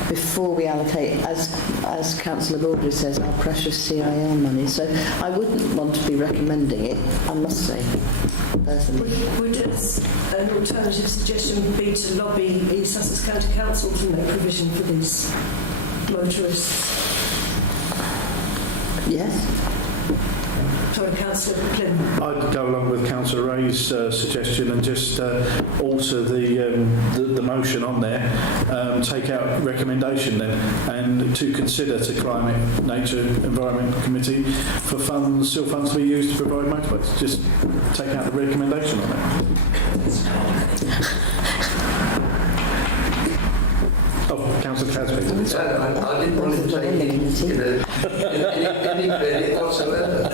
before we allocate, as Councillor Baldry says, our precious CIL money. So I wouldn't want to be recommending it, I must say, personally. Would an alternative suggestion be to lobby East Sussex County Council to make provision for these motorists? Yes. Sorry, Councillor Plym. I'd go along with Councillor Ray's suggestion and just alter the motion on there, take out recommendation then, and to consider to Climate, Nature, Environment Committee for funds, SIL funds to be used to provide motorbikes. Just take out the recommendation on that. Oh, Councillor Casby. I didn't want to take any credit whatsoever.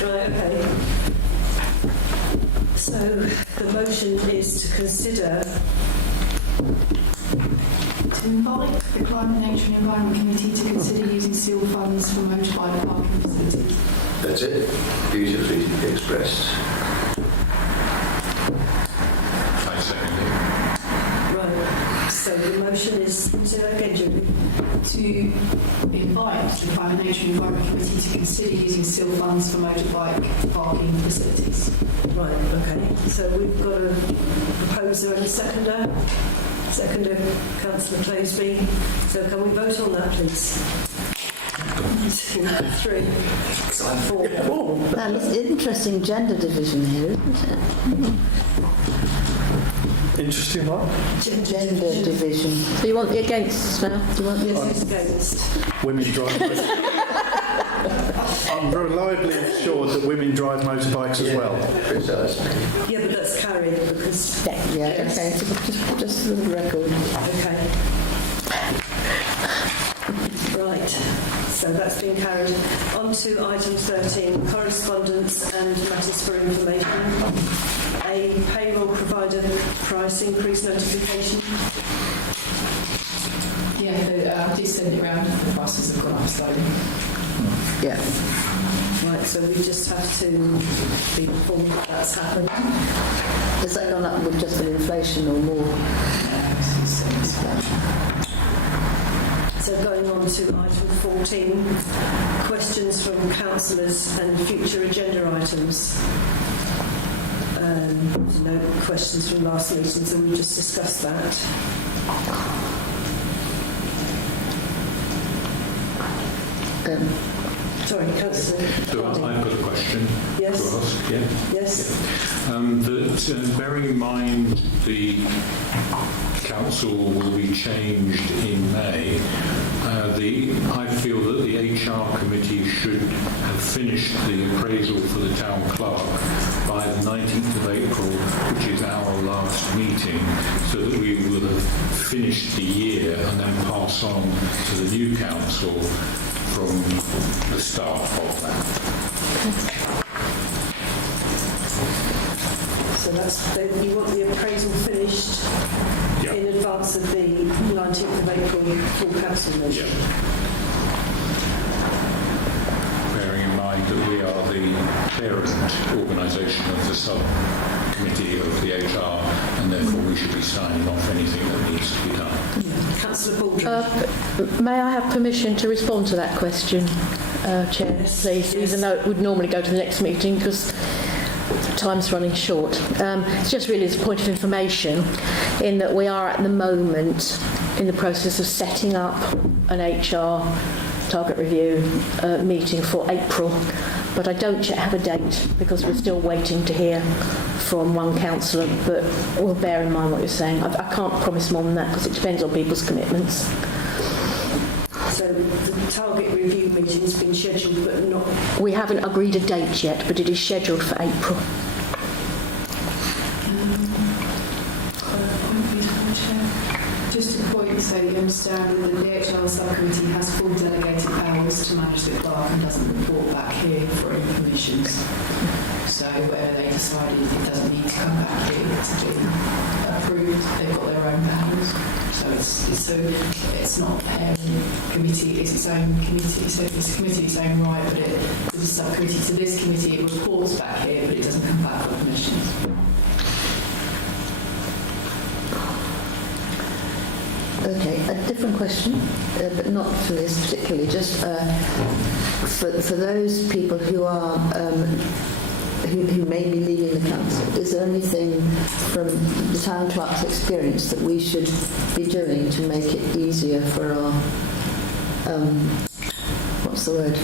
Right, okay. So the motion is to consider To invite the Climate, Nature and Environment Committee to consider using SIL funds for motorbike parking facilities. That's it. Beautifully expressed. I second it. right. So the motion is again, Julie. To invite the Climate, Nature and Environment Committee to consider using SIL funds for motorbike parking facilities. Right, okay. So we've got a proposer and a seconder. Seconder, Councillor Closeby. So can we vote on that, please? 2, 3, 4. Now, it's interesting gender division here, isn't it? Interesting what? Gender division. So you want the against now? Do you want the Yes, against. Women drive. I'm reliably assured that women drive motorbikes as well. Precisely. Yeah, but that's carried because... Yeah, okay, just for the record. Okay. Right, so that's been carried. On to item 13, correspondence and matters for information. A payroll provider price increase notification. Yeah, I did send it round. The prices have gone up slightly. Yeah. Right, so we just have to be informed that that's happened. Has that gone up with just an inflation or more? So going on to item 14, questions from councillors and future agenda items. No questions from last meeting, so we just discussed that. Sorry, Councillor. So I've got a question Yes. to ask. Yeah. Yes. Bearing in mind the council will be changed in May, I feel that the HR committee should have finished the appraisal for the town clerk by the 19th of April, which is our last meeting, so that we will have finished the year and then pass on to the new council from the start of that. So that's you want the appraisal finished in advance of the 19th of April full council meeting. Bearing in mind that we are the parent organisation of the subcommittee of the HR, and therefore we should be signing off anything that needs to be done. Councillor Baldry. may I have permission to respond to that question, Chair, Yes, please, yes. even though it would normally go to the next meeting, because Time's running short. It's just really as a point of information in that we are at the moment in the process of setting up an HR target review meeting for April, but I don't yet have a date because we're still waiting to hear from one councillor, but we'll bear in mind what you're saying. I can't promise more than that because it depends on people's commitments. So the target review meeting's been scheduled but not... We haven't agreed a date yet, but it is scheduled for April. Just a point so you understand that the HR subcommittee has full delegated powers to manage the clerk and doesn't report back here for any permissions. So whatever they decided, it doesn't need to come back here to be approved. They've got their own powers. So it's not a committee, it's its own committee. So it's a committee its own right, but there's a subcommittee to this committee. It reports back here, but it doesn't come back for permissions. Okay, a different question, but not for this particularly, just for those people who are who may be leaving the council, is there anything from the town clerk's experience that we should be doing to make it easier for our what's the word?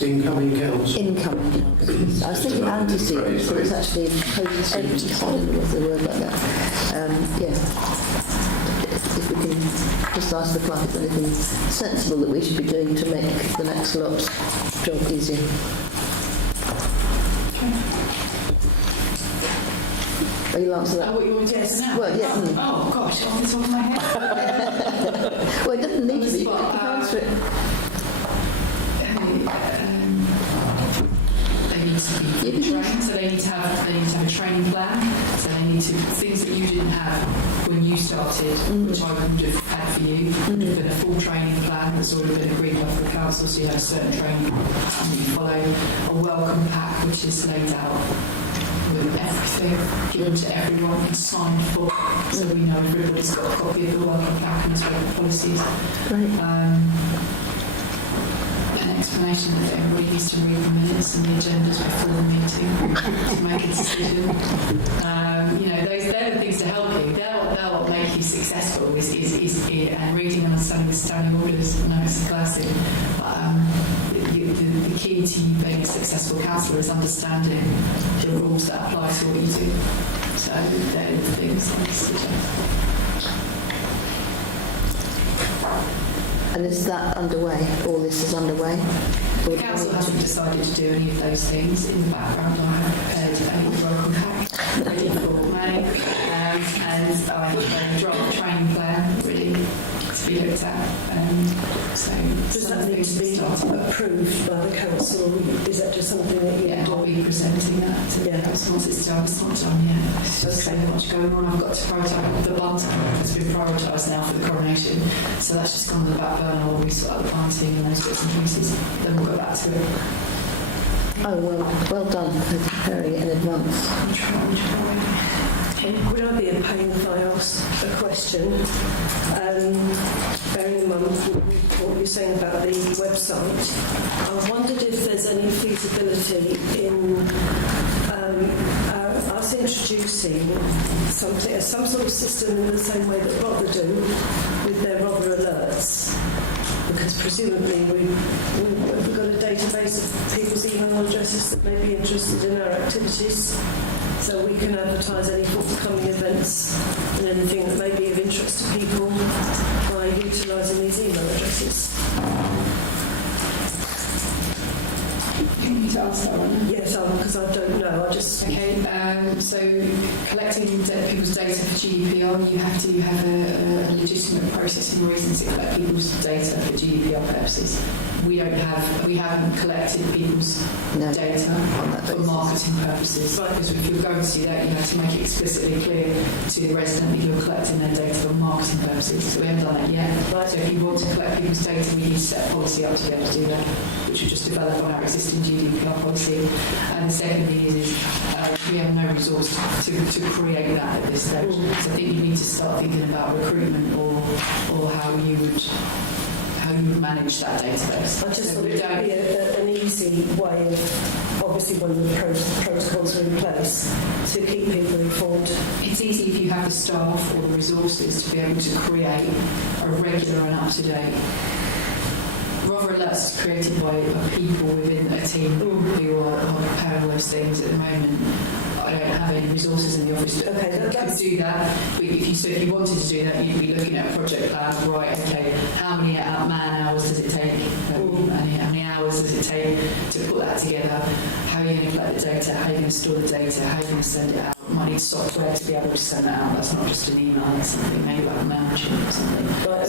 Incoming council. Incoming council. I was thinking antecedents, but it's actually post-antecedents. What's the word like that? Yeah. If we can just ask the clerk if there's anything sensible that we should be doing to make the next lot's job easier. Are you answer that? Oh, what you want to Yes. now? Well, yeah. Oh, gosh, off the top of my head. Well, it doesn't need to be. You spot, can answer it. They need to be trained, so they need to have a training plan. So they need to things that you didn't have when you started, which I would have had for you. Would have been a full training plan that's already been agreed by the council. So you have a certain training plan that you follow. A welcome pack which is laid out with everything given to everyone and signed for, so we know everybody's got a copy of the welcome pack and its relevant policies. Great. An explanation that everybody needs to read the minutes and the agendas before the meeting to make a decision. They're the things to help you. They'll make you successful and reading and understanding the standing orders. I know it's a classic. The key to you being a successful councillor is understanding the rules that apply to what you do. So they're the things I suggest. And is that underway? All this is underway? The council hasn't decided to do any of those things. In the background, I have prepared a welcome pack ready for May, and I have a draft training plan ready to be looked at. So does that need to be approved by the council? Is that just something that you do? I'll be presenting that to the council once it's done. It's not done yet. It's just so much going on. I've got to prioritise the bunting. It's been prioritised now for the coronation, so that's just gone on the back burner while we sort out the bunting and those bits and pieces. Then we'll go back to it. Oh, well done for preparing it in advance. I'll try. Would I be a pain if I asked a question? Bearing in mind what you're saying about the website, I wondered if there's any feasibility in us introducing some sort of system in the same way that Rother do with their Rother alerts. Because presumably we've got a database of people's email addresses that may be interested in our activities, so we can advertise any forthcoming events and anything that may be of interest to people by utilising these email addresses. You need to ask that one. Yes, because I don't know. I just so collecting people's data for GDPR, you have to have a legitimate processing reason to collect people's data for GDPR purposes. We haven't collected people's data for marketing purposes. Because if you're going to do that, you have to make it explicitly clear to the resident that you're collecting their data for marketing purposes. So we haven't done that yet. So if you want to collect people's data, we need to set a policy up to be able to do that, which we just develop on our existing GDPR policy. And the second thing is we have no resource to create that at this stage. So I think you need to start thinking about recruitment or how you who manage that database. I just So thought we it would be an easy way of, obviously when the protocols are in place, to keep people informed. It's easy if you have the staff or the resources to be able to create a regular and up-to-date. Rather alerts created by people within a team who are preparing those things at the moment. I don't have any resources in the office that could do that. But if you wanted to do that, you'd be looking at a project plan. Right? Okay, how many man hours does it take? How many hours does it take to put that together? How are you going to collect the data? How are you going to store the data? How are you going to send it out? You might need software to be able to send that out. That's not just an email. It's something maybe like a MailChimp or something. Right.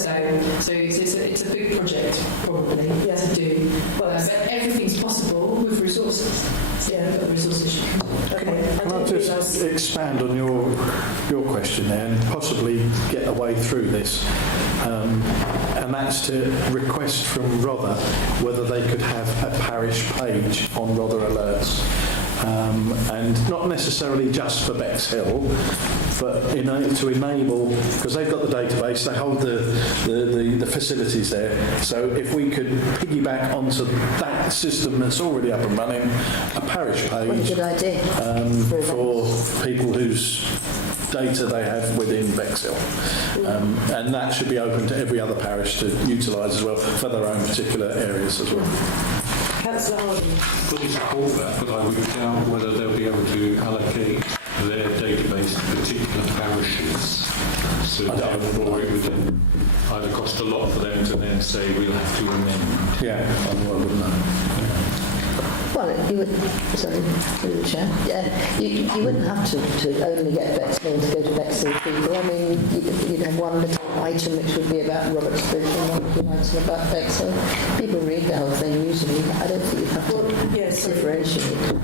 So it's a big project probably to do. But everything's possible with resources. Yeah, but resources. Okay. Can I just expand on your question there and possibly get a way through this? And that's to request from Rother whether they could have a parish page on Rother Alerts. And not necessarily just for Bexhill, but to enable, because they've got the database, they hold the facilities there. So if we could piggyback onto that system that's already up and running, a parish page What a good idea. for people whose data they have within Bexhill. And that should be open to every other parish to utilise as well for their own particular areas as well. Councillor Harding. Fully support that, but I would doubt whether they'll be able to allocate their database to particular parishes. So therefore it would either cost a lot for them to then say we'll have to amend. Yeah, I wouldn't know. Well, you would, sorry, through the chair. Yeah, you wouldn't have to only get Bexhill to go to Bexhill people. I mean, you'd have one little item which would be about Robert's Bridge and one little item about Bexhill. People read the whole thing usually. I don't think you'd have to differentiate.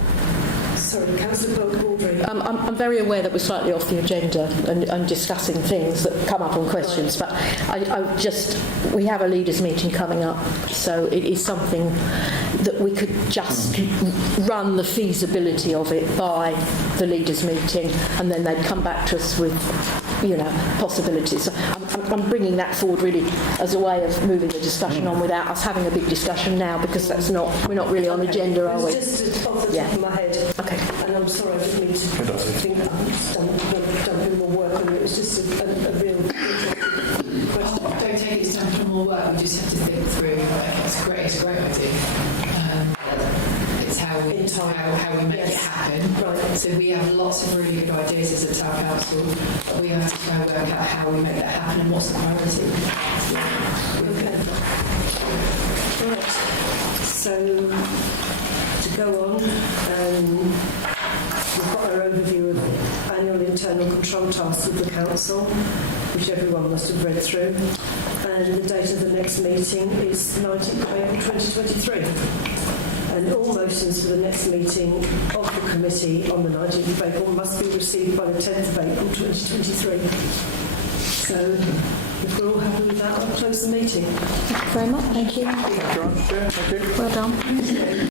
Sorry, Councillor Baldry. I'm very aware that we're slightly off the agenda and discussing things that come up on questions, but we have a leaders' meeting coming up, so it is something that we could just run the feasibility of it by the leaders' meeting, and then they'd come back to us with, possibilities. So I'm bringing that forward really as a way of moving the discussion on without us having a big discussion now, because we're not really on agenda, are we? Just off the top of my head. Okay. And I'm sorry, I didn't mean to think that I've done more work on it. It was just a real question. Don't take it as time for more work. We just have to think through. It's a great idea. It's how we make it happen. Right. So we have lots of really good ideas as a town council. But we have to try and work out how we make that happen and what's the priority. Okay. Right. So to go on, we've got our overview of annual internal control tasks of the council, which everyone must have read through. And the date of the next meeting is 19th of April 2023. And all motions for the next meeting of the committee on the 19th of April must be received by the 10th of April 2023. So if we're all happy with that, I'll close the meeting. Thank you very much. Thank you. Thank you. Well done.